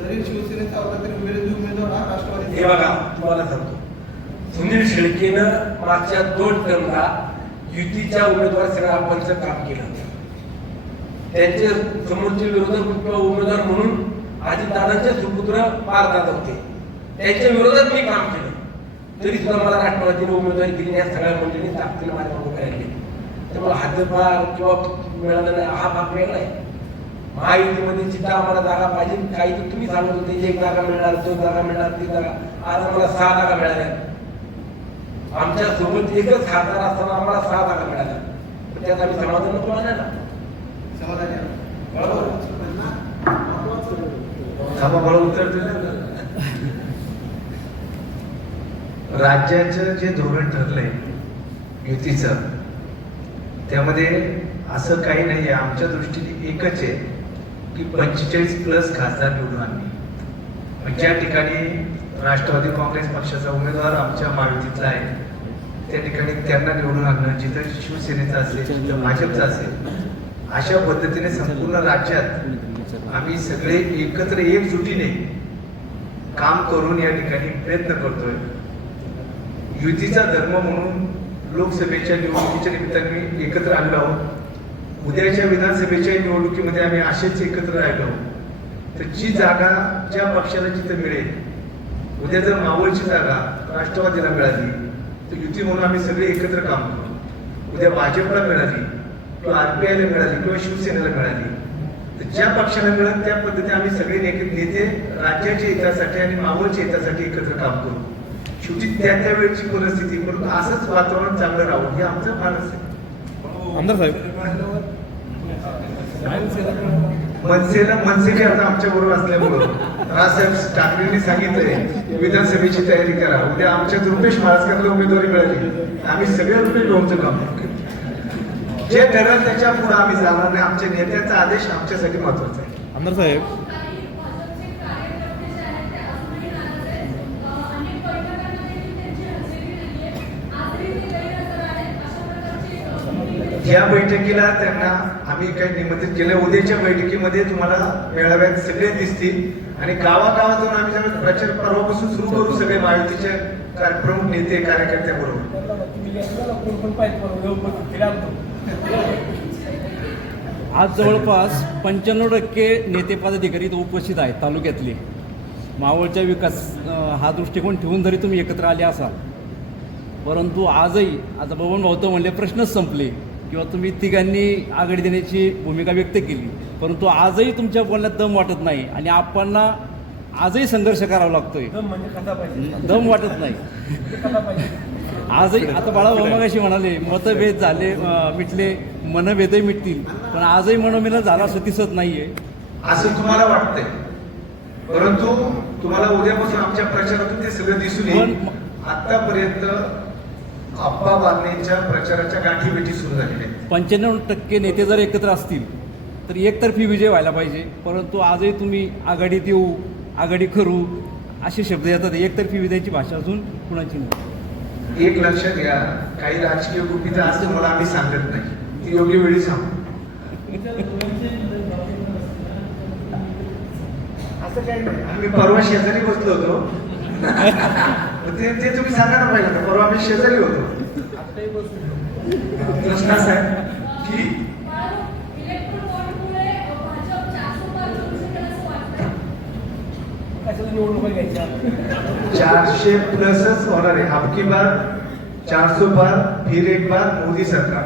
जरी शिवसेनेचा होता तरी विरोधी उमेदवार हा राष्ट्रवादी. हे बघा तुम्हाला सांगतो, सुनील शेळकेनं मागच्या 2 टर्मला युतीच्या उमेदवार श्रेणापांचं काम केलं. त्यांचे समोरचे विरोधक किंवा उमेदवार म्हणून अजितदादांचे सुपुत्र पारदादा होते, त्यांच्या विरोधात मी काम केलं. तरी सुद्धा मला राष्ट्रवादीने उमेदवारी दिली, या सगळ्या मंडळींनी ताकदीने माझ्या मागे राहिली. त्यामुळे हद्दपार किंवा मिळाला नाही हा भाग वेगळा आहे. महायुतीमध्ये जिथं आम्हाला जागा पाहिजे, काही तर तुम्ही सांगत होते 1 जागा मिळणार, 2 जागा मिळणार, 3 जागा. आज आम्हाला 6 जागा मिळाल्या. आमच्या सोबत एकच खासदार असताना आम्हाला 6 जागा मिळाल्या. त्यात आम्ही समाधान नको म्हणायला. राज्याचं जे धोरण ठरलंय युतीचं, त्यामध्ये असं काही नाहीये. आमच्या दृष्टीने एकच आहे की 45+ खासदार निवडून आणणे. ज्या ठिकाणी राष्ट्रवादी काँग्रेस पक्षाचा उमेदवार आमच्या महायुतीतला आहे त्या ठिकाणी त्यांना निवडून आणणं, जिथं शिवसेनेचा असेल जिथं भाजपचा असेल, अशा पद्धतीने संपूर्ण राज्यात आम्ही सगळे एकत्र एकजुटीने काम करून या ठिकाणी प्रयत्न करतोय. युतीचा धर्म म्हणून लोकसभेच्या निवडणुकीच्या निमित्ताने एकत्र आलेलो आहोत. उद्याच्या विधानसभेच्या निवडणुकीमध्ये आम्ही असेच एकत्र राहिलो तर जी जागा ज्या पक्षाला जिथं मिळेल, उद्या जर मावळची जागा राष्ट्रवादीला मिळाली तर युती म्हणून आम्ही सगळे एकत्र काम करू. उद्या भाजपला मिळाली किंवा आरपीआयला मिळाली किंवा शिवसेनेला मिळाली तर ज्या पक्षाला मिळेल त्या पद्धतीने आम्ही सगळे नेते राज्याच्या हितासाठी आणि मावळच्या हितासाठी एकत्र काम करू. शेवटी त्या वेळची परिस्थिती, परंतु असंच वातावरण चांगलं राहू हे आमचं मानस आहे. आमदार साहेब, मनसेने आता आमच्या बरोबर असल्यामुळं राजसाहेब ठाकरेंनी सांगितलंय विधानसभेची तयारी करा. उद्या आमच्या रुपेश महाराजकरला उमेदवारी मिळाली, आम्ही सगळे रुपेश भाऊंचं काम करू. जे ठरेल त्याच्या पुढे आम्ही जाणार नाही. आमच्या नेत्यांचा आदेश आमच्यासाठी महत्वाचा आहे. आमदार साहेब, या बैठकीला त्यांना आम्ही काही निमंत्रित केलं. उद्याच्या बैठकीमध्ये तुम्हाला मेळाव्यात सगळे दिसतील आणि गावागावातून आम्ही जर प्रचार पर्वापासून सुरू करू सगळे महायुतीचे प्रमुख नेते कार्यकर्त्यांबरोबर. आज जवळपास 95% नेते पदाधिकारी इथं उपस्थित आहेत तालुक्यातले. मावळच्या विकास हा दृष्टिकोन ठेवून जरी तुम्ही एकत्र आले असाल, परंतु आजही आता बबन भाऊ तर म्हणले प्रश्नच संपले किंवा तुम्ही तिघांनी आघाडी देण्याची भूमिका व्यक्त केली, परंतु आजही तुमच्या बोलण्यात दम वाटत नाही आणि आपणना आजही संघर्ष करावा लागतोय. दम वाटत नाही आजही. आता बाळाभाऊ मगाशी म्हणाले मतभेद झाले मिटले, मनभेदही मिटतील, पण आजही मनोमिलन झाला असं दिसत नाहीये. असं तुम्हाला वाटतंय, परंतु तुम्हाला उद्यापासून आमच्या प्रचारातून ते सगळं दिसून येईल. आतापर्यंत आप्पा बांधणीच्या प्रचाराच्या गाठीभेटी सुरू झालेल्या आहेत. 95% नेते जर एकत्र असतील तर एकतर्फी विजय व्हायला पाहिजे, परंतु आजही तुम्ही आघाडीत येऊ, आघाडी करू असे शब्द येतात. एकतर्फी विजयाची भाषा अजून कुणाची नाही. एक लक्षात घ्या, काही राजकीय गुपितं आज तुम्हाला आम्ही सांगत नाही, ती योग्य वेळी सांगू. असं काही नाही. आम्ही परवा शेजारी बसलो होतो ते तुम्ही सांगा ना पाहिजे. परवा आम्ही शेजारी होतो. कृष्णा साहेब की 400 प्लसच होणार आहे. अबकी बार 400 बार, फिर एक बार मोदी सरकार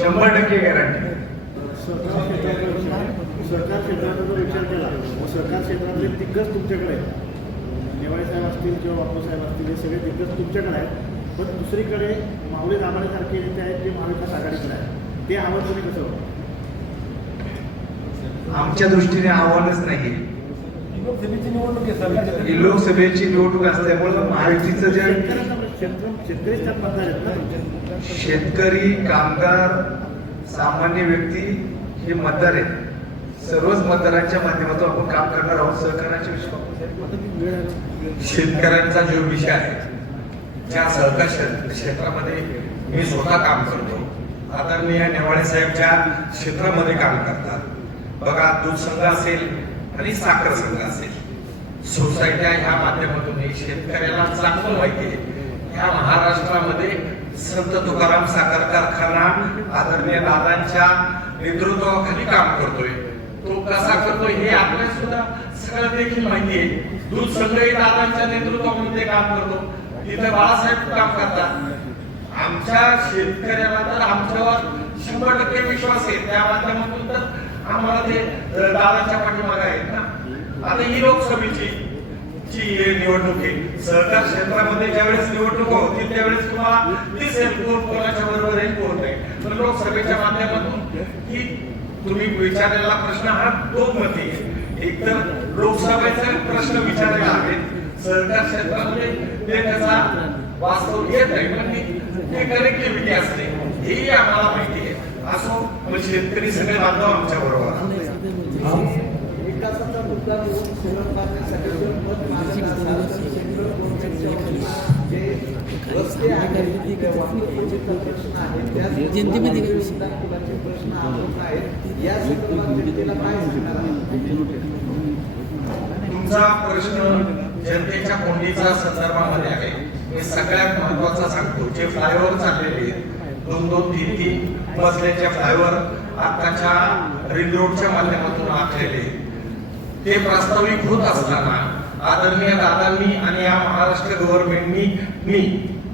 100% गॅरंटी. सरकार क्षेत्राचा जर विचार केला, सरकार क्षेत्रातले दिग्गज तुमच्याकडे आहेत. नेवाळे साहेब असतील किंवा बापू साहेब असतील, हे सगळे दिग्गज तुमच्याकडे आहेत. पण दुसरीकडे माऊली दाभाडेसारखे नेते आहेत जे महाविकास आघाडीकडे आहेत. ते आव्हान तुम्ही कसं होतं? आमच्या दृष्टीने आव्हानच नाही. ही लोकसभेची निवडणूक असल्यामुळे महायुतीचं जे शेतकरीच त्यात मतदार आहेत ना. शेतकरी, कामगार, सामान्य व्यक्ती हे मतदार आहेत. सर्वच मतदारांच्या माध्यमातून आपण काम करणार आहोत. सहकाराच्या विषय शेतकऱ्यांचा जो विषय आहे, ज्या सहकार क्षेत्रामध्ये मी स्वतः काम करतो, आदरणीय नेवाळे साहेब ज्या क्षेत्रामध्ये काम करतात बघा, दूध संघ असेल आणि साखर संघ असेल, सोसायट्या ह्या माध्यमातून शेतकऱ्याला चांगलं माहिती आहे. ह्या महाराष्ट्रामध्ये संत तुकाराम साखर कारखाना आदरणीय दादांच्या नेतृत्वाखाली काम करतोय. तो कसा करतोय हे आपल्याला सुद्धा सगळं देखील माहिती आहे. दूध संघही दादांच्या नेतृत्वामध्ये काम करतो, तिथे बाळासाहेब काम करतात. आमच्या शेतकऱ्याला तर आमच्यावर 100% विश्वास आहे. त्या माध्यमातून तर आम्हाला ते दादाच्या पाठीमागे आहेत ना. आता ही लोकसभेची निवडणूक आहे. सहकार क्षेत्रामध्ये ज्यावेळेस निवडणूक होती त्यावेळेस तुम्हाला दिसेल कोण कोणाच्या बरोबर आहे कोण नाही. पण लोकसभेच्या माध्यमातून ही तुम्ही विचारलेला प्रश्न हा दोनमती आहे. एक तर लोकसभेचा प्रश्न विचारायला हवेत, सहकार क्षेत्रामध्ये ते त्याचा वास्तव येत नाही, पण ते कनेक्टिव्हिटी असते हेही आम्हाला माहिती आहे. असो पण शेतकरी सगळे बांधव आमच्या बरोबर. विकासाचा मुद्दा तुमचा प्रश्न जनतेच्या कोंडीच्या संदर्भामध्ये आहे. मी सगळ्यात महत्वाचा सांगतो, जे फ्लायओव्हर चाललेले आहेत 2-2, 3-3 मजल्याच्या फ्लायओव्हर आताच्या रिंग रोडच्या माध्यमातून आखलेले ते प्रास्ताविक होत असताना आदरणीय दादांनी आणि या महाराष्ट्र गव्हर्नमेंटनी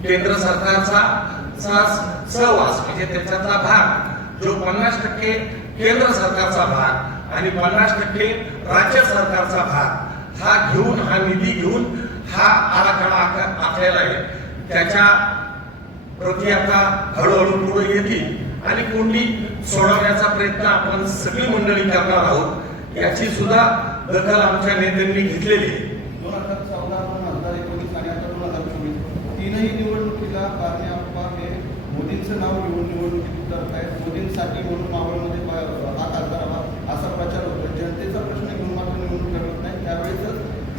केंद्र सरकारचा सहवास म्हणजे त्याच्यातला भाग जो 50% केंद्र सरकारचा भाग आणि 50% राज्य सरकारचा भाग हा घेऊन हा निधी घेऊन हा आराखडा आखलेला आहे. त्याच्या प्रति आता हळूहळू पुढे येतील आणि कोंडी सोडवण्याचा प्रयत्न आपण सगळी मंडळी करणार आहोत. याची सुद्धा दखल आमच्या नेत्यांनी घेतलेली आहे. 2014, 2019 आणि आता 2024 तीनही निवडणुकीला कारणे अप्पा हे मोदींचं नाव घेऊन निवडणुकीत उतरतायत. मोदींसाठी म्हणून मावळमध्ये हा खासदार हवा असा प्रचार होतो. जनतेचा प्रश्न घेऊन मात्र निवडणूक लढवत नाही. त्यावेळेस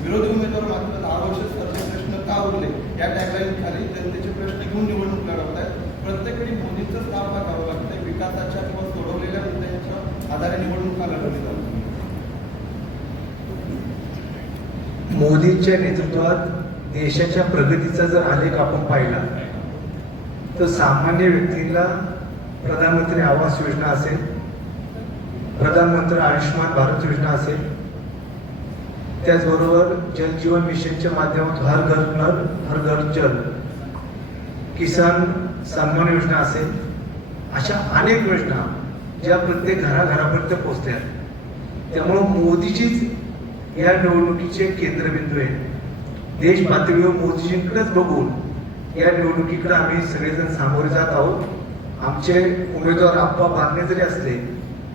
विरोधी उमेदवार मात्र आवश्यक सरचे प्रश्न का उरले या टॅगलाईन खाली जनतेचे प्रश्न घेऊन निवडणूक लढवत आहेत. प्रत्येक वेळी मोदींचंच नाव का घ्यावं लागतंय. विकासाच्या किंवा सोडवलेल्या मुद्द्यांच्या आधारे निवडणूक का लढवली जाते. मोदींच्या नेतृत्वात देशाच्या प्रगतीचा जर आलेख आपण पाहिला तर सामान्य व्यक्तीला प्रधानमंत्री आवास योजना असेल, प्रधानमंत्री आयुष्यमान भारत योजना असेल, त्याचबरोबर जल जीवन मिशनच्या माध्यमातून हर घर नल हर घर जल, किसान सन्मान योजना असेल, अशा अनेक योजना ज्या प्रत्येक घराघरापर्यंत पोहोचल्या. त्यामुळं मोदीचीच या निवडणुकीचे केंद्रबिंदू आहे. देश पातळीवर मोदीजींकडेच बघून या निवडणुकीकडे आम्ही सगळेजण सामोरे जात आहोत. आमचे उमेदवार आप्पा बारणे जरी असले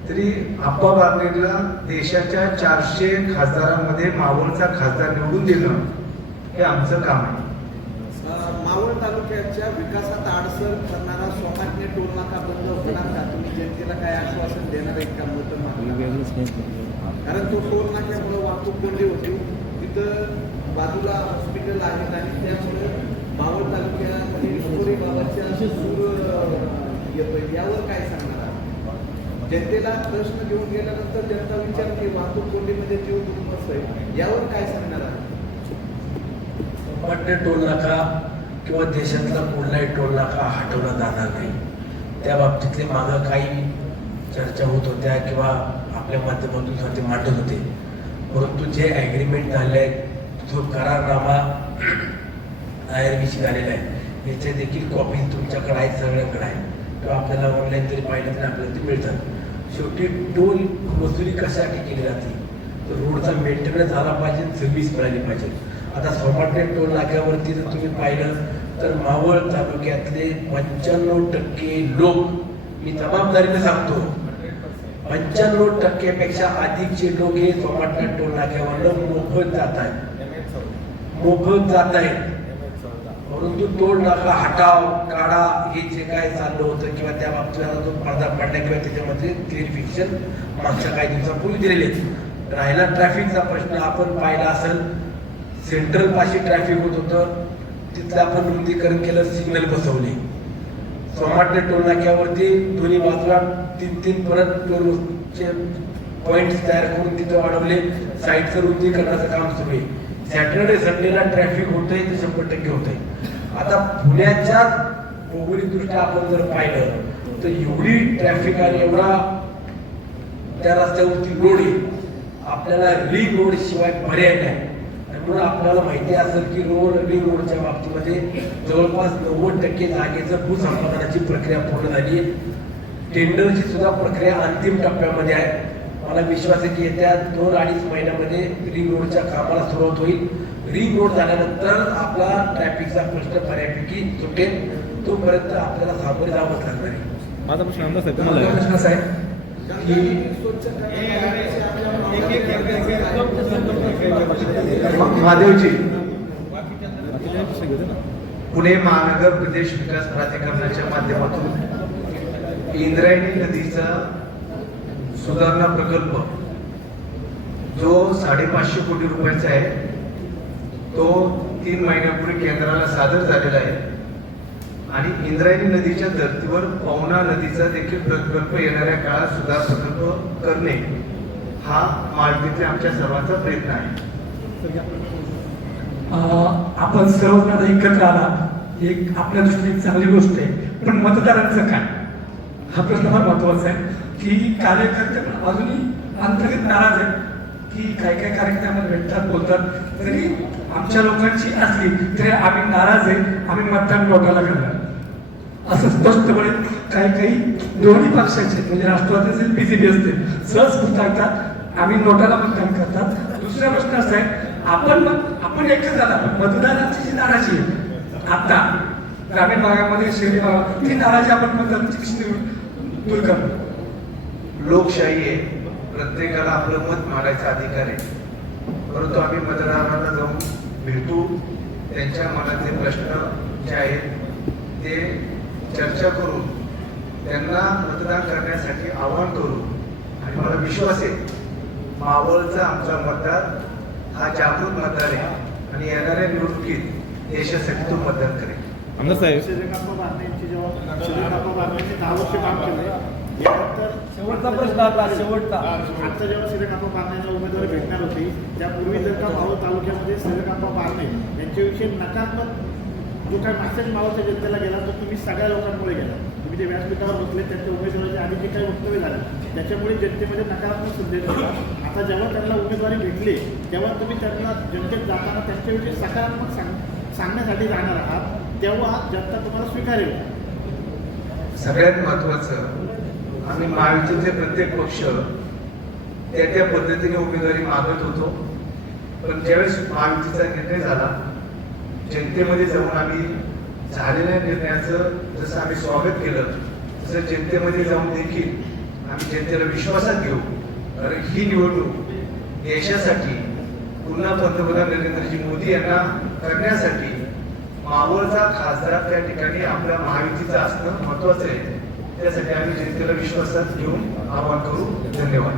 तरी आप्पा बारणेला देशाच्या 400 खासदारांमध्ये मावळचा खासदार निवडून देणं हे आमचं काम आहे. मावळ तालुक्याच्या विकासात अडसर करणारा सोमाटणे टोल नाका बंद होणार का? तुम्ही जनतेला काय आश्वासन देणार आहे का? कारण तो टोल नाक्यामुळे वाहतूक कोंडी होती. तिथं बाजूला हॉस्पिटल आहेत आणि त्यामुळे मावळ तालुक्यामध्ये स्टोरी बाबतच्या सूर येतोय. यावर काय सांगणार? जनतेला प्रश्न घेऊन गेल्यानंतर जनता विचार की वाहतूक कोंडीमध्ये जीव बसतोय. यावर काय सांगणार? सोमाटणे टोल नाका किंवा देशातला कुठलाही टोल नाका हटवला जाणार नाही. त्या बाबतीतले मागं काही चर्चा होत होत्या किंवा आपल्या माध्यमातून ते मांडत होते. परंतु जे ॲग्रीमेंट झाले आहे, जो करारनामा IRB झालेला आहे, याच्या देखील कॉपी तुमच्याकडे आहेत, सगळ्यांकडे आहे किंवा आपल्याला ऑनलाईन तरी पाहिलं तरी आपल्याला ते मिळतात. शेवटी टोल वसुली कशासाठी केली जाते तर रोडचा मेंटेनन्स झाला पाहिजे, सर्व्हिस मिळाली पाहिजे. आता सोमाटणे टोल नाक्यावरती जर तुम्ही पाहिलं तर मावळ तालुक्यातले 95% लोक, मी जबाबदारीने सांगतो, 95% पेक्षा अधिकचे लोक हे सोमाटणे टोल नाक्यावर मोफत जात आहेत. परंतु टोल नाका हटाव काढा हे जे काय चाललं होतं किंवा त्या बाबतीला जो पडदा पडला किंवा त्याच्यामध्ये क्लिअरिफिकेशन मागच्या काही दिवसापूर्वी दिलेले. राहिला ट्रॅफिकचा प्रश्न, आपण पाहिला असेल सेंट्रल पाशी ट्रॅफिक होत होतं, तिथलं आपण रुंदीकरण केलं, सिग्नल बसवले. सोमाटणे टोल नाक्यावरती दोन्ही बाजूला 3 परत टोलचे पॉइंट्स तयार करून तिथं वाढवले. साईडचं रुंदीकरणाचं काम सुरू आहे. सॅटर्डे संडेला ट्रॅफिक होतंय ते 100% होतंय. आता पुण्याच्या भौगोलिकदृष्ट्या आपण जर पाहिलं तर एवढी ट्रॅफिक आणि एवढा त्या रस्त्यावरती रोड आहे, आपल्याला रिंग रोड शिवाय पर्याय नाही. म्हणून आपल्याला माहिती असेल की रिंग रोडच्या बाबतीमध्ये जवळपास 90% जागेचं भूसंपादनाची प्रक्रिया पूर्ण झाली आहे. टेंडरची सुद्धा प्रक्रिया अंतिम टप्प्यामध्ये आहे. मला विश्वास आहे की येत्या 2-2.5 महिन्यामध्ये रिंग रोडच्या कामाला सुरुवात होईल. रिंग रोड झाल्यानंतर आपला ट्रॅफिकचा प्रश्न बऱ्यापैकी सुटेल. तोपर्यंत आपल्याला सामोरे जावंच लागणार आहे. माझा प्रश्न असा आहे की महादेवजी, पुणे महानगर प्रदेश विकास प्राधिकरणाच्या माध्यमातून इंद्रायणी नदीचा सुधारणा प्रकल्प जो 550 कोटी रुपयाचा आहे तो 3 महिन्यापूर्वी केंद्राला सादर झालेला आहे. आणि इंद्रायणी नदीच्या धर्तीवर पवना नदीचा देखील प्रकल्प येणाऱ्या काळात सुधार प्रकल्प करणे हा महायुतीतल्या आमच्या सर्वांचा प्रयत्न आहे. आपण सर्वजण एकत्र आला, एक आपल्या दृष्टीने चांगली गोष्ट आहे. पण मतदारांचं काय हा प्रश्न फार महत्वाचा आहे की कार्यकर्ते पण अजूनही अंतर्गत नाराज आहेत की काही काही कार्यक्रमामध्ये भेटतात बोलतात तरी आमच्या लोकांची असली तरी आम्ही नाराज आहे, आम्ही मतदान लोकांना करणार असं स्पष्टपणे काही दोन्ही पक्षाचे म्हणजे राष्ट्रवादी असेल बीजेपी असतील सहज सांगतात आम्ही नोटाला मतदान करतात. दुसरा प्रश्न असा आहे आपण एकच झाला मतदारांची जी नाराजी आहे आता ग्रामीण भागामध्ये शहरी भागात ती नाराजी आपण मतदारांची कशी दूर करणार. लोकशाही आहे, प्रत्येकाला आपलं मत मांडायचा अधिकार आहे, परंतु आम्ही मतदारांना जाऊन भेटू, त्यांच्या मनातले प्रश्न जे आहेत ते चर्चा करून त्यांना मतदान करण्यासाठी आवाहन करू. आणि मला विश्वास आहे मावळचा आमचा मतदार हा जागृत मतदार आहे आणि येणाऱ्या निवडणुकीत देशासाठी तो मतदान करेल. श्रीकांत बारणे जेव्हा श्रीकांत बारणे 10 वर्ष काम केलं शेवटचा प्रश्न आपला शेवटचा आता जेव्हा श्रीकांत बारणे उमेदवारी भेटणार होती त्यापूर्वी जर का मावळ तालुक्यामध्ये श्रीकांत बारणे यांच्याविषयी नकारात्मक जो काही मेसेज मावळच्या जनतेला गेला तो तुम्ही सगळ्या लोकांमुळे गेला. तुम्ही जे व्यासपीठावर बसले त्यांच्या उमेदवाराचे आधी जे काही वक्तव्य झालं त्याच्यामुळे जनतेमध्ये नकारात्मक संदेश होता. आता जेव्हा त्यांना उमेदवारी भेटली तेव्हा तुम्ही त्यांना जनतेत जाताना त्यांच्याविषयी सकारात्मक सांगण्यासाठी जाणार आहात तेव्हा जनता तुम्हाला स्वीकारेल. सगळ्यात महत्वाचं आम्ही महायुतीचे प्रत्येक पक्ष त्या पद्धतीने उमेदवारी मागत होतो, पण ज्यावेळेस महायुतीचा निर्णय झाला जनतेमध्ये जाऊन आम्ही झालेल्या निर्णयाचं जसं आम्ही स्वागत केलं तसं जनतेमध्ये जाऊन देखील आम्ही जनतेला विश्वासात घेऊ. कारण ही निवडणूक देशासाठी पुन्हा पंतप्रधान नरेंद्रजी मोदी यांना करण्यासाठी मावळचा खासदार त्या ठिकाणी आपल्या महायुतीचा असणं महत्वाचं आहे. त्यासाठी आम्ही जनतेला विश्वासात घेऊन आवाहन करू. धन्यवाद.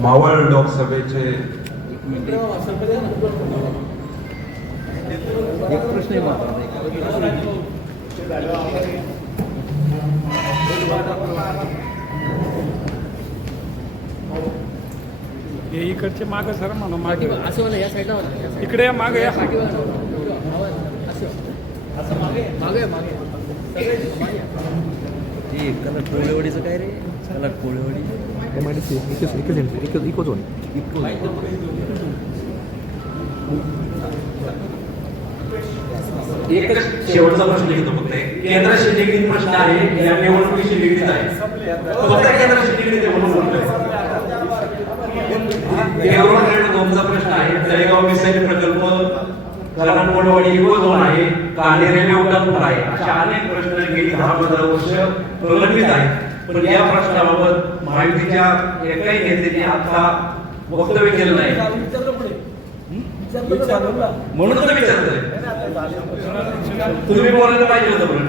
मावळ लोकसभेचे एक प्रश्न हे इकडचे माग सर म्हणा मागे असं या साईडला इकडे या मागे या कलर कोळेवाडीचं काय रे कलर कोळेवाडी एकच शेवटचा प्रश्न घेतो फक्त केंद्राशी निगडीत प्रश्न आहे या निवडणुकीशी निगडीत आहे फक्त केंद्राशी निगडीत आहे म्हणून बोलतोय. दोनचा प्रश्न आहे तळेगाव मिसाईल प्रकल्प धरणकोडवाडी झोन आहे काने रेल्वे उड्डाण आहे अशा अनेक प्रश्न गेली 10-15 वर्ष प्रलंबित आहेत. पण या प्रश्नाबाबत महायुतीच्या एकाही नेत्याने आता वक्तव्य केलं नाही म्हणून तर विचारतोय. तुम्ही बोलायला पाहिजे होतं म्हणून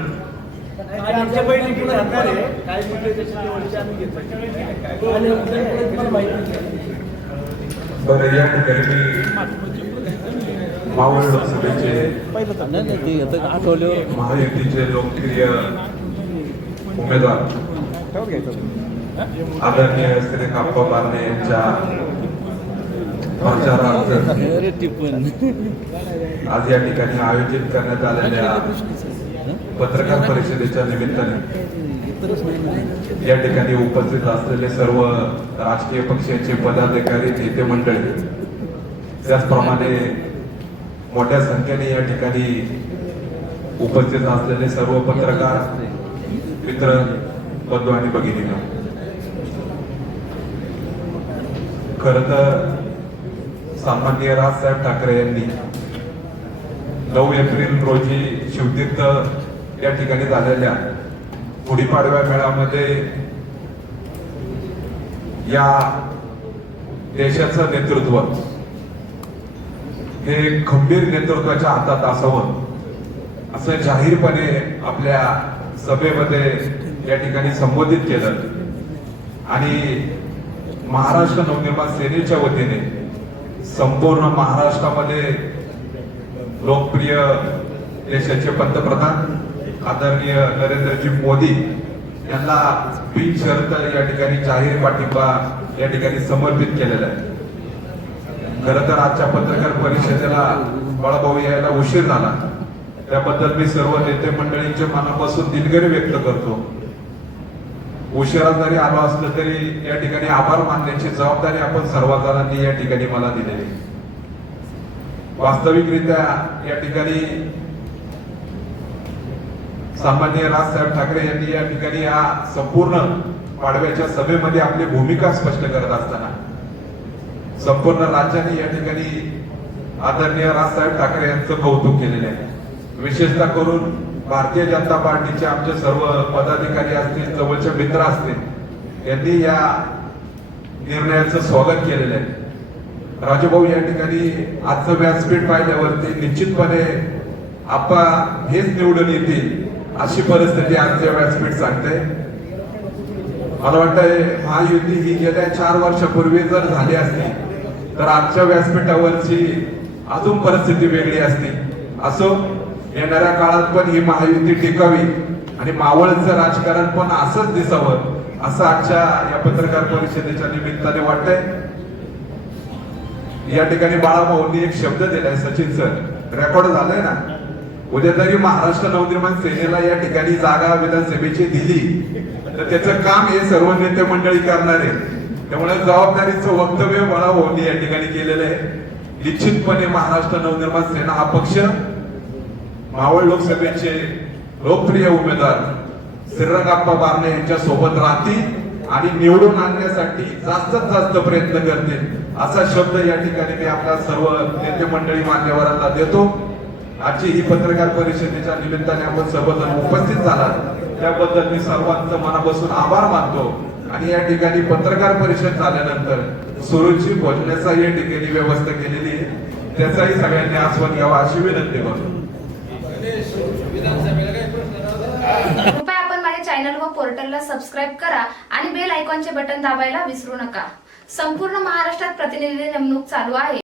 बरं या ठिकाणी मावळ लोकसभेचे महायुतीचे लोकप्रिय उमेदवार आदरणीय श्री काप्पा बारणे यांच्या प्रचारार्थ आज या ठिकाणी आयोजित करण्यात आलेल्या पत्रकार परिषदेच्या निमित्ताने या ठिकाणी उपस्थित असलेले सर्व राजकीय पक्षाचे पदाधिकारी नेते मंडळी त्याचप्रमाणे मोठ्या संख्येने या ठिकाणी उपस्थित असलेले सर्व पत्रकार मित्र बंधू आणि भगिनींनो, खरं तर सन्माननीय राजसाहेब ठाकरे यांनी 9 एप्रिल रोजी शिवतीर्थ या ठिकाणी झालेल्या गुढीपाडव्या मेळामध्ये या देशाचं नेतृत्व हे खंबीर नेतृत्वाच्या हातात असावं असं जाहीरपणे आपल्या सभेमध्ये या ठिकाणी संबोधित केलं. आणि महाराष्ट्र नवनिर्माण सेनेच्या वतीने संपूर्ण महाराष्ट्रामध्ये लोकप्रिय देशाचे पंतप्रधान आदरणीय नरेंद्रजी मोदी यांना बिनशर्त या ठिकाणी जाहीर पाठिंबा या ठिकाणी समर्पित केलेला आहे. खरं तर आजच्या पत्रकार परिषदेला बाळाभाऊ यायला उशीर झाला, त्याबद्दल मी सर्व नेते मंडळींच्या मनापासून दिलगिरी व्यक्त करतो. उशिरा जरी आलो असलं तरी या ठिकाणी आभार मानण्याची जबाबदारी आपण सर्वजणांनी या ठिकाणी मला दिलेली. वास्तविकरित्या या ठिकाणी सामान्य राजसाहेब ठाकरे यांनी या ठिकाणी या संपूर्ण पाडव्याच्या सभेमध्ये आपली भूमिका स्पष्ट करत असताना संपूर्ण राज्याने या ठिकाणी आदरणीय राजसाहेब ठाकरे यांचं कौतुक केलेलं आहे. विशेषतः करून भारतीय जनता पार्टीचे आमचे सर्व पदाधिकारी असतील, जवळचे मित्र असतील, यांनी या निर्णयाचं स्वागत केलेलं आहे. राजूभाऊ या ठिकाणी आजचं व्यासपीठ पाहिल्यावरती निश्चितपणे आपण हेच निवडून येतील अशी परिस्थिती आजच्या व्यासपीठ सांगते. मला वाटतंय महायुती ही गेल्या 4 वर्षापूर्वी जर झाली असती तर आजच्या व्यासपीठावरची अजून परिस्थिती वेगळी असती. असो, येणाऱ्या काळात पण ही महायुती टिकावी आणि मावळचं राजकारण पण असंच दिसावं असं आजच्या या पत्रकार परिषदेच्या निमित्ताने वाटतंय. या ठिकाणी बाळाभाऊंनी एक शब्द दिलाय, सचिन सर, रेकॉर्ड झालाय ना, उद्या जरी महाराष्ट्र नवनिर्माण सेनेला या ठिकाणी जागा विधानसभेची दिली तर त्याचं काम हे सर्व नेते मंडळी करणार आहे. त्यामुळे जबाबदारीचं वक्तव्य बाळाभाऊंनी या ठिकाणी केलेलं आहे. निश्चितपणे महाराष्ट्र नवनिर्माण सेना हा पक्ष मावळ लोकसभेचे लोकप्रिय उमेदवार श्रीरंगाप्पा बारणे यांच्या सोबत राहतील आणि निवडून आणण्यासाठी जास्तीत जास्त प्रयत्न करतील असा शब्द या ठिकाणी मी आपल्या सर्व नेते मंडळी मान्यवरांना देतो. आजची ही पत्रकार परिषदेच्या निमित्ताने आपण सर्वजण उपस्थित झालात त्याबद्दल मी सर्वांचं मनापासून आभार मानतो. आणि या ठिकाणी पत्रकार परिषद झाल्यानंतर सुरुची भोजनाचा या ठिकाणी व्यवस्था केलेली आहे, त्याचाही सगळ्यांनी आस्वाद घ्यावा अशी विनंती करतो. कृपया आपण माझ्या चॅनल व पोर्टलला सबस्क्राईब करा आणि बेल आयकॉनचे बटन दाबायला विसरू नका. संपूर्ण महाराष्ट्रात प्रतिनिधी नेमणूक चालू आहे.